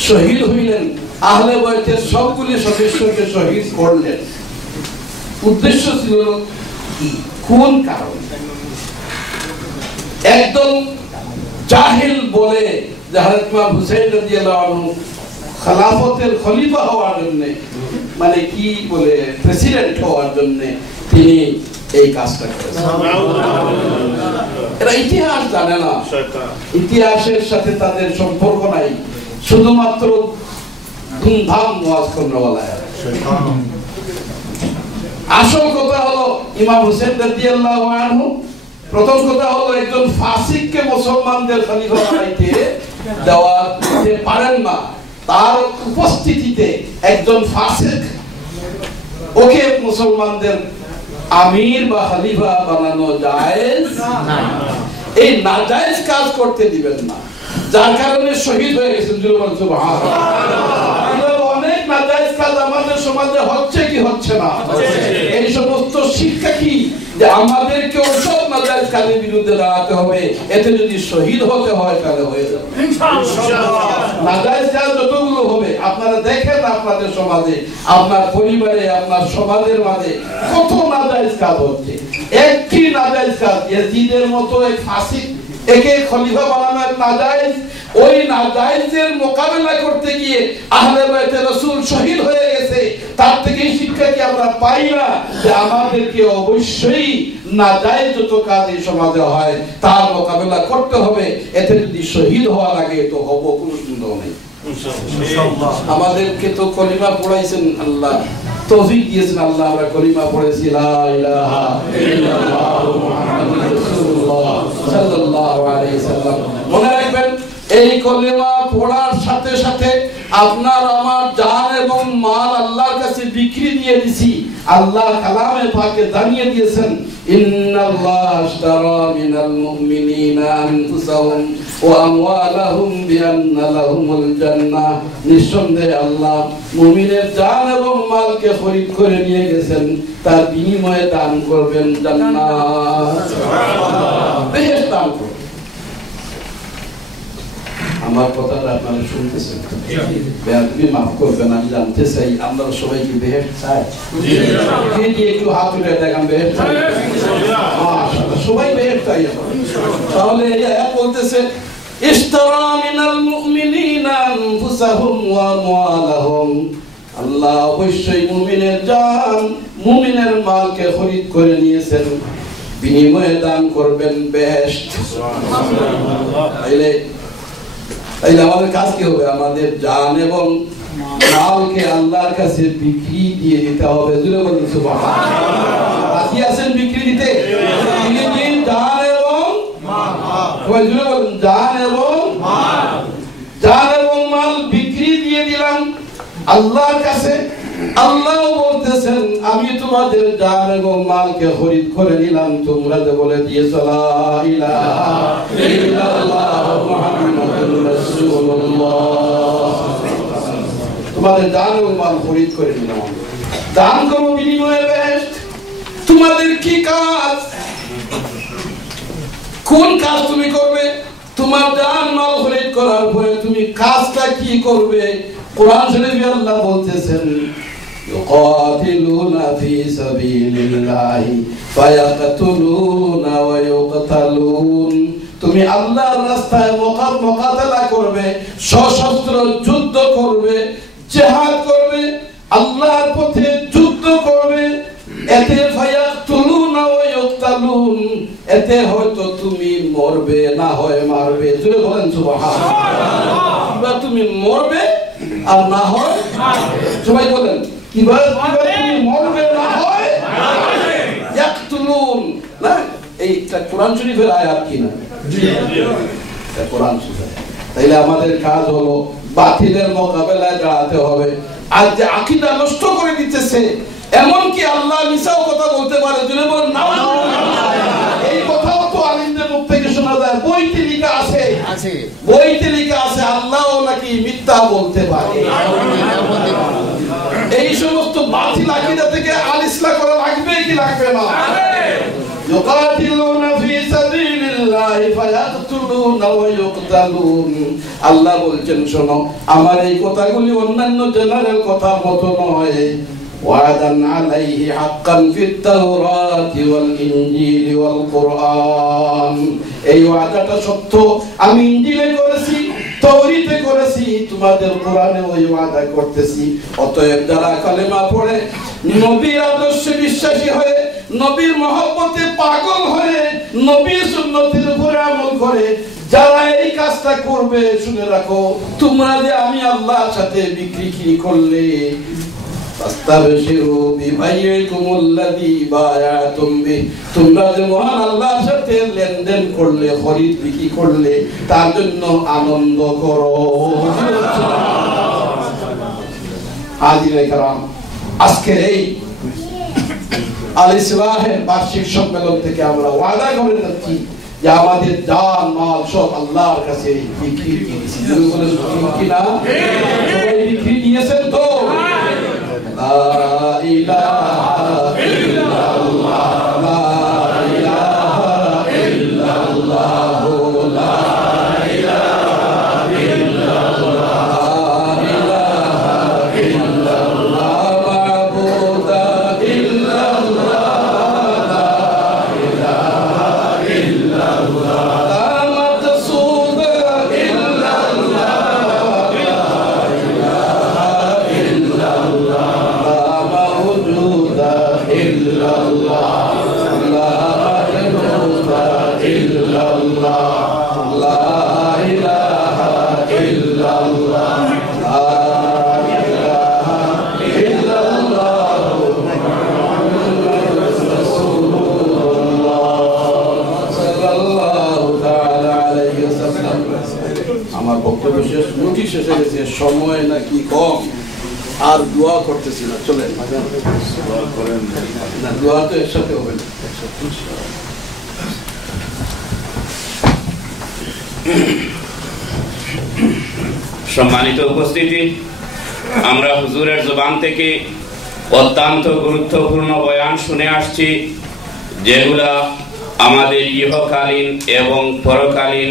শহীদ হইলেন আহলে বাইতের সবগুলি সদস্যকে শহীদ করলেন। উদ্দেশ্য ছিল কি? কোন কারণ? একদম জাহিল বলে যে হযরত ইমাম হুসাইন রাদিয়াল্লাহু আনহু খেলাফতের খলিফা হওয়ার জন্য, মানে কি বলে, প্রেসিডেন্ট হওয়ার জন্য তিনি এই কাজটা করেছেন। এরা ইতিহাস জানে না, ইতিহাসের সাথে তাদের সম্পর্ক নাই, শুধুমাত্র ধুমধাম ওয়াজ করনেওয়ালা। আসল কথা হলো ইমাম হুসাইন রাদিয়াল্লাহু আনহু, প্রথম কথা হলো একজন ফাসিককে মুসলমানদের খলিফা বানাইতে দেওয়াতে পারেন না। তার উপস্থিতিতে একজন ফাসিক ওকে মুসলমানদের আমির বা খলিফা বানানো জায়েজ না। এই নাজায়েজ কাজ করতে দিবেন না, যার কারণে শহীদ হয়ে গেছেন। সুবহানাল্লাহ। অনেক নাজায়েজ কাজ আমাদের সমাজে হচ্ছে কি হচ্ছে না, এই সমস্ত শিক্ষা কি যে আমাদেরকে ওসব নাজায়েজ কাজের বিরুদ্ধে দাঁড়াতে হবে। এতে যদি শহীদ হতে হয় তাহলে হয়ে যাবে ইনশাআল্লাহ। নাজায়েজ কাজ যতগুলো হবে, আপনারা দেখেন আপনাদের সমাজে, আপনার পরিবারে, আপনার সমাজের মাঝে কত নাজায়েজ কাজ হচ্ছে। একটি নাজায়েজ কাজ, ইয়াজিদের মতো এক ফাসিক একে খলিফা বানানো নাজায়েজ, ওই নাজায়েজের মোকাবেলা করতে গিয়ে আহলে বাইতে রাসূল শহীদ হয়ে গেছে। তার থেকে শিক্ষা কি আমরা পাই না যে আমাদেরকে অবশ্যই নাজায়েজ যত কাজ এই সমাজে হয় তার মোকাবেলা করতে হবে। এতে যদি শহীদ হওয়া লাগে তো হব, কোনো সন্দেহ নেই ইনশাআল্লাহ। আমাদেরকে তো কলিমা পড়াইছেন আল্লাহ, তৌফিক দিয়েছেন আল্লাহ, আমরা কলিমা পড়েছি লা ইলাহা ইল্লাল্লাহু মুহাম্মাদুর রাসূলুল্লাহ সাল্লাল্লাহু আলাইহি সাল্লাম। মনে রাখবেন, এই কলিমা পড়ার সাথে সাথে আপনার আমার জান এবং মাল আল্লাহর কাছে বিক্রি দিয়ে দিছি। আল্লাহ কালামে পাকে জানিয়ে দিয়েছেন, ইন্নাল্লাহা আশতারা মিনাল মুমিনিনা আনফুসাহুম ওয়া আমওয়ালাহুম বিআন্না লাহুমুল জান্নাহ। নিঃসন্দেহে আল্লাহ মুমিনের জান এবং মালকে খরিদ করে নিয়ে গেছেন, তার বিনিময়ে দান করবেন জান্নাত, সুবহানাল্লাহ, বেহেশত দান করবেন। আমার কথাটা আপনারা শুনতেছেন, বেয়াদবি মাফ করবেন, আমি জানতে চাই আমরা সবাই কি বেহেশত চাই? জি, একটু হাত উঠে দেখান, বেহেশত চাই? মাশাআল্লাহ, সবাই বেহেশত চাই। তাহলে এই আয়াত বলতেছে, ইশতারা মিনাল মুমিনিনা আনফুসাহুম ওয়া আমওয়ালাহুম। আল্লাহ অবশ্যই মুমিনের জান, মুমিনের মালকে খরিদ করে নিয়েছেন, বিনিময়ে দান করবেন বেহেশত, সুবহানাল্লাহ। তাইলে আমাদের কাজ কি হবে? আমাদের জান এবং মালকে আল্লাহর কাছে বিক্রি দিয়ে দিতে হবে। জোরে বলুন সুবহানাল্লাহ। রাজি আছেন বিক্রি দিতে? জান এবং মাল, জোরে বলুন, জান এবং মাল, জান এবং মাল বিক্রি দিয়ে দিলাম আল্লাহর কাছে। আল্লাহ বলতেছেন, আমি তোমাদের জান এবং মালকে খরিদ করে নিলাম, তোমরা যে বলে দিয়েছো লা ইলাহা ইল্লাল্লাহ মুহাম্মাদুর রাসূলুল্লাহ, তোমাদের জান এবং মাল খরিদ করে নিলাম। দান করো বিনিময়ে বেহেশত। তোমাদের কি কাজ? কোন কাজ তুমি করবে? তোমার জান মাল খরিদ করার পরে তুমি কাজটা কি করবে? কোরআন শরীফে আল্লাহ বলতেছেন, ইউকাতিলুনা ফি সাবিলিল্লাহি ফায়াকতুলুনা ওয়া ইউকতালুন। তুমি আল্লাহর রাস্তায় মুকাতালা করবে, সশস্ত্র যুদ্ধ করবে, জিহাদ করবে, আল্লাহর পথে যুদ্ধ করবে। এতে ফায়াকতুলুনা ওয়া ইউকতালুন, এতে হয়তো তুমি মরবে, না হয় মারবে। জোরে বলেন সুবহানাল্লাহ। তুমি মরবে আর না হয় সবাই বলেন, কিভাবে তুমি মরবে, না হয় ইয়াকতুলুন। না, এইটা কোরআন শরীফের আয়াত কি না? জি, এটা কোরআন শরীফের। তাইলে আমাদের কাজ হলো বাতিলের মোকাবেলায় দাঁড়াতে হবে। আর যে আকীদা নষ্ট করে দিতেছে, এমন কি আল্লাহ মিছাও কথা বলতে পারে? যদি বলেন না, এই কথাও তো আলিমদের মুখ থেকে শোনা যায়, বইতে লেখা আছে, বইতে লেখা আছে আল্লাহও নাকি মিথ্যা বলতে পারে। এই সমস্ত বাতিল আকীদা থেকে আল ইসলাম করা লাগবে কি লাগবে না? ইউকাতিলুনা ফি সাবিলিল্লাহ বিল্লাহি ফায়াকতুলুনা ওয়া ইউকতালুন। আল্লাহ বলছেন শোনো, আমার এই কথাগুলি অন্যান্য জেনারেল কথার মতো নয়। ওয়াদান আলাইহি হাক্কান ফিত তাওরাতি ওয়াল ইনজিলি ওয়াল কুরআন। এই ওয়াদাটা সত্য, আমি ইনজিলে করেছি, তাওরাতে করেছি, তোমাদের কোরআনে ওই ওয়াদা করতেছি। অতএব যারা কালেমা পড়ে, নবীর আদর্শে বিশ্বাসী হয়ে, নবীর মহব্বতে পাগল হয়ে, নবীর সুন্নতের উপরে আমল করে, যারা এই কাজটা করবে, শুনে রাখো, তোমরা যে আমি আল্লাহর সাথে বিক্রি করলে, ফাস্তাবশিরু বিবাইকুমুল্লাযী বায়াতুম বিহি, তোমরা যে মহান আল্লাহর সাথে লেনদেন করলে, খরিদ বিক্রি করলে, তার জন্য আনন্দ করো। হাজিরে کرام, আজকের এই আল ইসলাহের বার্ষিক সম্মেলন থেকে আমরা ওয়াদা করে যাচ্ছি যে আমাদের জান মাল সব আল্লাহর কাছে বিক্রি দিয়েছি। সবাই বিক্রি দিয়েছেন তো? লা ইলাহা ইল্লাল্লাহ, লা ইলাহা ইল্লাল্লাহ, লা ইলাহা ইল্লাল্লাহ, লা ইলাহা ইল্লাল্লাহ, মাবুদা ইল্লাল্লাহ, লা ইলাহা ইল্লাল্লাহ, লা মাকসুদা ইল্লাল্লাহ, লা ইলাহা ইল্লাল্লাহ, লা মাওজুদা ইল্লাল্লাহ, লা মাহমুদা ইল্লাল্লাহ, লা ইলাহা ইল্লাল্লাহ, লা ইলাহা ইল্লাল্লাহ, মুহাম্মাদুর রাসূলুল্লাহ সাল্লাল্লাহু তাআলা আলাইহি ওয়াসাল্লাম। আমার বক্তব্য শেষ, নোটিশ এসে গেছে, সময় নাকি কম, আর দোয়া করতেছি না। চলেন দোয়া করেন না, দোয়া তো একসাথে হবে না। সম্মানিত উপস্থিতি, আমরা হুজুরের জবান থেকে অত্যন্ত গুরুত্বপূর্ণ বয়ান শুনে আসছি, যেগুলা আমাদের ইহকালীন এবং পরকালীন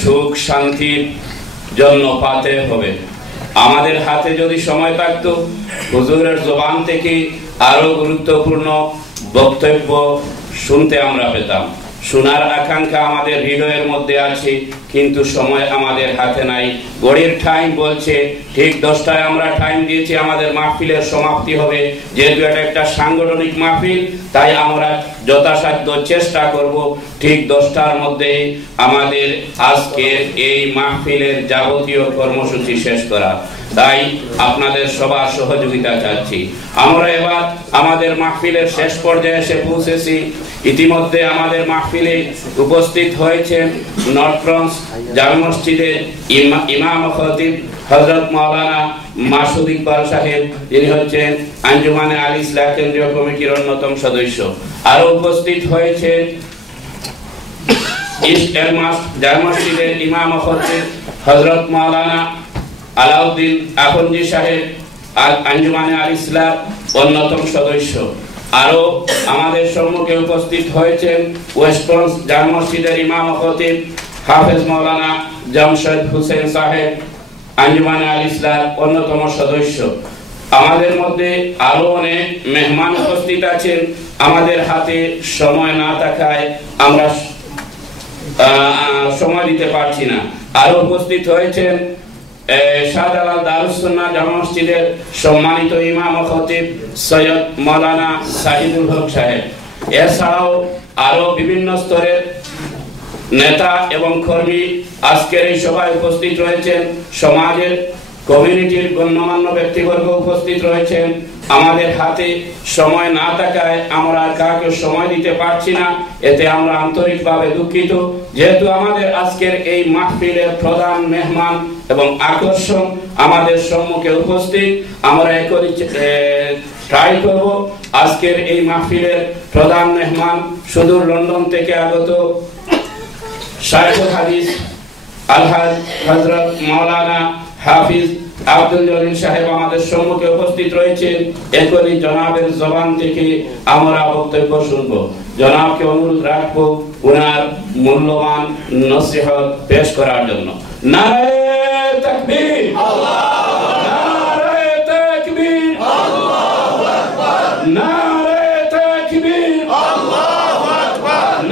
সুখ শান্তির জন্য পাতে হবে। আমাদের হাতে যদি সময় থাকতো, হুজুরের জবান থেকে আরো গুরুত্বপূর্ণ বক্তব্য শুনতে আমরা পেতাম। শোনার আকাঙ্ক্ষা আমাদের হৃদয়ের মধ্যে আছে, কিন্তু সময় আমাদের হাতে নাই। ঘড়ির টাইম বলছে ঠিক 10টায় আমরা টাইম দিয়েছি, আমাদের মাহফিলের সমাপ্তি হবে। যেহেতু এটা একটা সাংগঠনিক মাহফিল, তাই আমরা যথাসাধ্য চেষ্টা করব ঠিক 10টার মধ্যে আমাদের আজকের এই মাহফিলের যাবতীয় কর্মসূচি শেষ করা। তাই আপনাদের সবার সহযোগিতা চাচ্ছি। আমরা এবার আমাদের মাহফিলের শেষ পর্যায়ে এসে পৌঁছেছি। ইতিমধ্যে আমাদের মাহফিলে উপস্থিত হয়েছেন নর্থব্রন্স জামে মসজিদের ইমাম খতিব হযরত মাওলানা মাসুদ ইকবাল সাহেব, যিনি হচ্ছেন আঞ্জুমানে আল ইসলাহ কেন্দ্রীয় কমিটির অন্যতম সদস্য। আরো উপস্থিত হয়েছেন ইস্ট এলমাস জামে মসজিদের ইমাম খতিব হযরত মাওলানা আলাউদ্দিন আখন্দি সাহেব, আঞ্জুমানে আল ইসলাহ অন্যতম সদস্য। আরো আমাদের সম্মুখে উপস্থিত হয়েছেন ওয়েস্টব্রন্স জামে মসজিদের ইমাম খতিব হাফেজ মাওলানা জামশেদ হোসেন সাহেব, আঞ্জুমানে আল ইসলাহ অন্যতম সদস্য। আমাদের মধ্যে আরো অনেক মেহমান উপস্থিত আছেন। আমাদের হাতে সময় না থাকায় আমরা সময় দিতে পারছি না। আরো উপস্থিত হয়েছেন শাহজালাল দারুস সুন্নাহ জামে মসজিদের সম্মানিত ইমাম ও খতিব সৈয়দ মাওলানা সাহিদুল হক সাহেব। এছাড়াও আরো বিভিন্ন স্তরের নেতা এবং কর্মী আজকের এই সভায় উপস্থিত রয়েছেন। সমাজের কমিউনিটির গণ্যমান্য ব্যক্তিবর্গ উপস্থিত রয়েছেন। আমাদের হাতে সময় না থাকায় আমরা কাউকে সময় দিতে পারছি না, এতে আমরা আন্তরিকভাবে দুঃখিত। যেহেতু আমাদের আজকের এই মাহফিলের প্রধান মেহমান এবং আকর্ষণ আমাদের সম্মুখে উপস্থিত, আমরা ট্রাই করব আজকের এই মাহফিলের প্রধান মেহমান সুদূর লন্ডন থেকে আগত শাইখুল হাদিস আলহাজ হযরত মাওলানা হাফিজ আব্দুল জলিল সাহেব আমাদের সম্মুখে উপস্থিত রয়েছেন। এখনই জনাবের জবান থেকে আমরা বক্তব্য শুনবো। জনাবকে অনুরোধ রাখবো ওনার মূল্যবান নসিহত পেশ করার জন্য। নারে তাকবীর, নারে তাকবীর, নারে তাকবীর,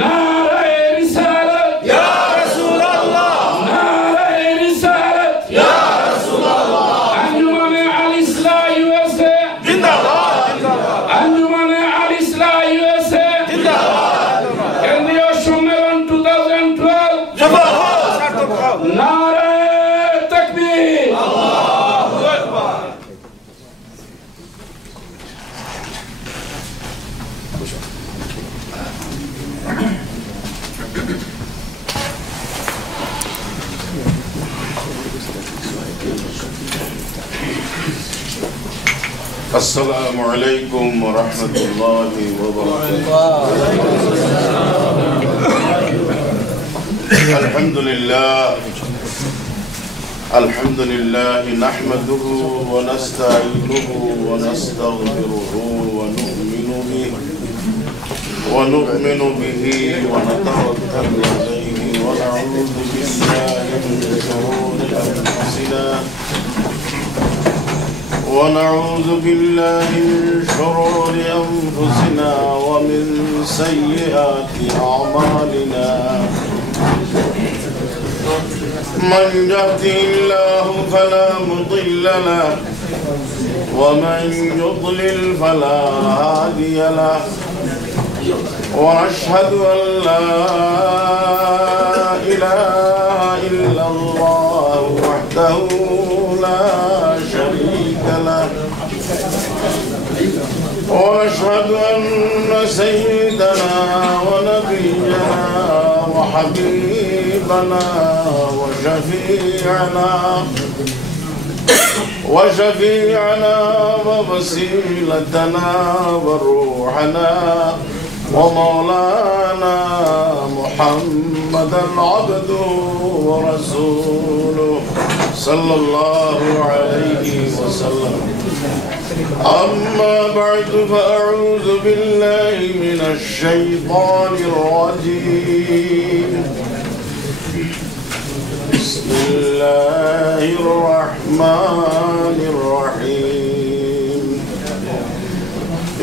নারে রিসালাত ইয়া রাসূলুল্লাহ, নারে রিসালাত ইয়া রাসূলুল্লাহ। আঞ্জুমানে আল ইসলাহ ইউএসএ জিন্দাবাদ, জিন্দাবাদ। আঞ্জুমানে আল ইসলাহ ইউএসএ জিন্দাবাদ। কেন্দ্রীয় সম্মেলন 2012 জিন্দাবাদ, সার্থক হোক। নারে তাকবীর, আল্লাহু আকবার। السلام عليكم ورحمة الله وبركاته. الحمد لله نحمده ونستعينه ونستغفره ونؤمن به ونتوكل عليه ونعوذ بالله من شرور أنفسنا ومن سيئات أعمالنا. من يهده الله فلا مضل له ومن يضلل فلا هادي له. ونشهد أن لا إله إلا الله وحده لا شريك له. ونشهد أن سيدنا ونبينا وحبيبنا وشفيعنا ووسيلتنا وروحنا ومولانا محمدا عبده ورسوله صلى الله عليه وسلم. أما بعد فأعوذ بالله من الشيطان الرجيم. بسم الله الرحمن الرحيم.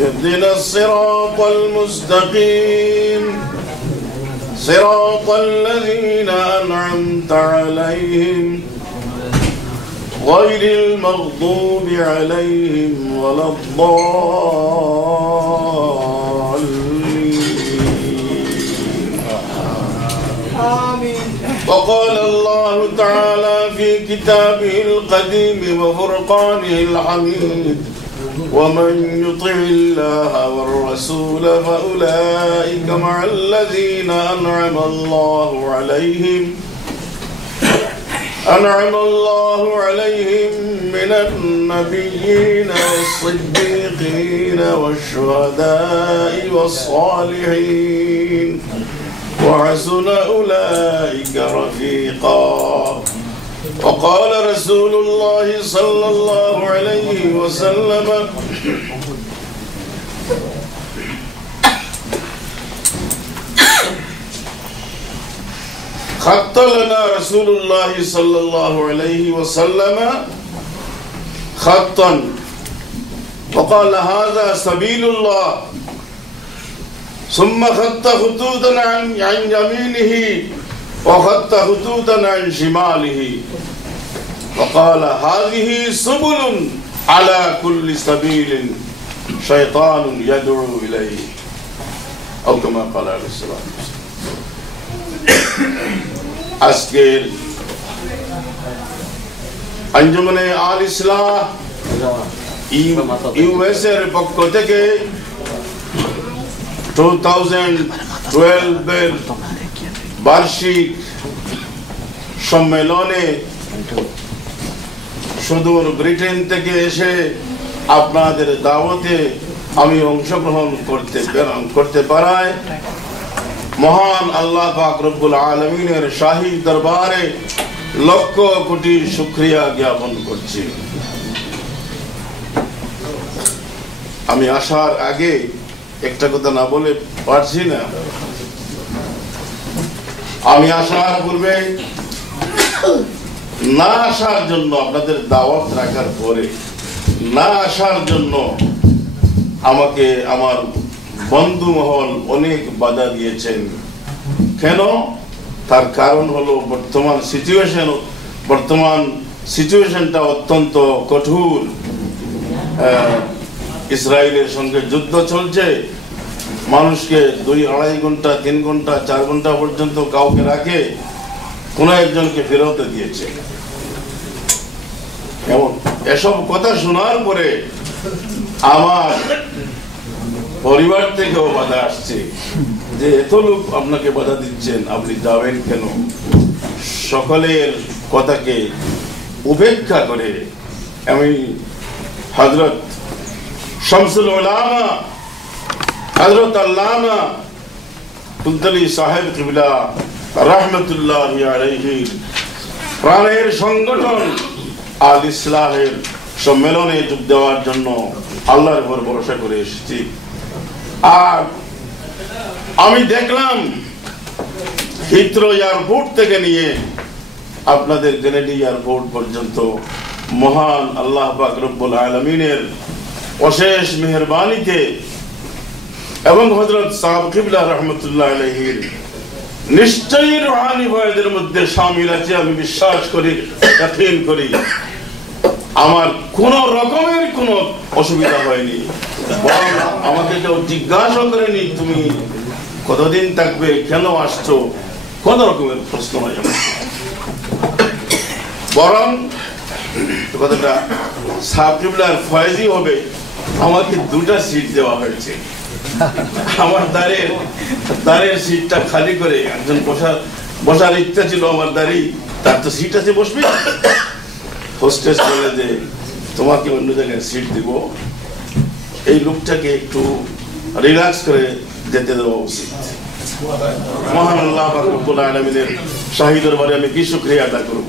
اهدنا الصراط المستقيم صراط الذين أنعمت عليهم غير المغضوب عليهم ولا الضالين. آمين. وقال الله تعالى في كتابه القديم وفرقانه الحميد: ومن يطع الله والرسول فأولئك مع الذين أنعم الله عليهم من النبيين والصديقين والشهداء والصالحين وحسن أولئك رفيقا. وقال رسول الله صلى الله عليه وسلم: خط لنا رسول الله صلى الله عليه وسلم خطا وقال: هذا سبيل الله. ثم خط خطوطا عن يمينه وخط خطوطا عن شماله وقال: هذه سبل على كل سبيل شيطان يدعو إليه، أو كما قال عليه الصلاة والسلام. আজকের আঞ্জুমানে আল ইসলাহ ইউএসএ এর পক্ষ থেকে 2012 এর বার্ষিক সম্মেলনে সুদূর ব্রিটেন থেকে এসে আপনাদের দাওয়াতে আমি অংশগ্রহণ করতে পারায় মহান আল্লাহ পাক রব্বুল আলামিনের শাহী দরবারে লক্ষ কোটি শুকরিয়া জ্ঞাপন করছি। আমি আসার আগে একটা কথা না বলে পারছি না। আমি আসার পূর্বে না আসার জন্য, আপনাদের দাওয়াত রাখার পরে না আসার জন্য আমাকে আমার বন্ধু মহল অনেক বাধা দিয়েছেন। কেন? তার কারণ হলো বর্তমান সিচুয়েশনটা অত্যন্ত কঠোর। ইসরায়েলের সঙ্গে যুদ্ধ চলছে, মানুষকে 2-2.5 ঘন্টা 3 ঘন্টা 4 ঘন্টা পর্যন্ত কাউকে রাখে, কোন একজনকে ফেরত দিয়েছে। এমন এসব কথা শোনার পরে আমার পরিবার থেকেও বাধা আসছে যে এত লোক আপনাকে বাধা দিচ্ছেন, আপনি যাবেন কেন? সকলের কথাকে উপেক্ষা করে আমি হযরত শামসুল উলামা হযরত আল্লামা কুদ্দলি সাহেব কিবলা রাহমাতুল্লাহি আলাইহি প্রাণের সংগঠন আল ইসলাহের সম্মেলনে যোগ দেওয়ার জন্য আল্লাহর উপর ভরসা করে এসেছি। আর আমি দেখলাম হিথ্রো এয়ারপোর্ট থেকে নিয়ে আপনাদের কেনেডি এয়ারপোর্ট পর্যন্ত মহান আল্লাহ পাক রব্বুল আলামিনের অশেষ মেহেরবানিতে এবং হযরত সাহেব কিবলা রাহমাতুল্লাহ আলাইহির নিশ্চয়ই রুহানি ফয়েজের মধ্যে শামিল আছে আমি বিশ্বাস করি, ইয়াকিন করি। আমার কোন রকমের কোন অসুবিধা হয়নি। বরং আমাকে কেউ জিজ্ঞাসা করেনি তুমি কতদিন থাকবে, কেন আসছো, কোন রকমের প্রশ্ন হয়। বরং কথাটা সাহেব কিবলার ফয়েজই হবে, আমাকে 2টা সিট দেওয়া হয়েছে। আমার দাঁড়ের সিটটা খালি করে একজন বসার ইচ্ছা ছিল আমার দাঁড়ি, তার তো সিট আছে, বসবে। হোস্টেস বলে যে তোমাকে অন্য জায়গায় সিট দিব, এই লোকটাকে একটু রিল্যাক্স করে যেতে দেওয়া উচিত। মহান আল্লাহ পাক রব্বুল আলামিনের শাহী দরবারে আমি কি শুকরিয়া আদা করব।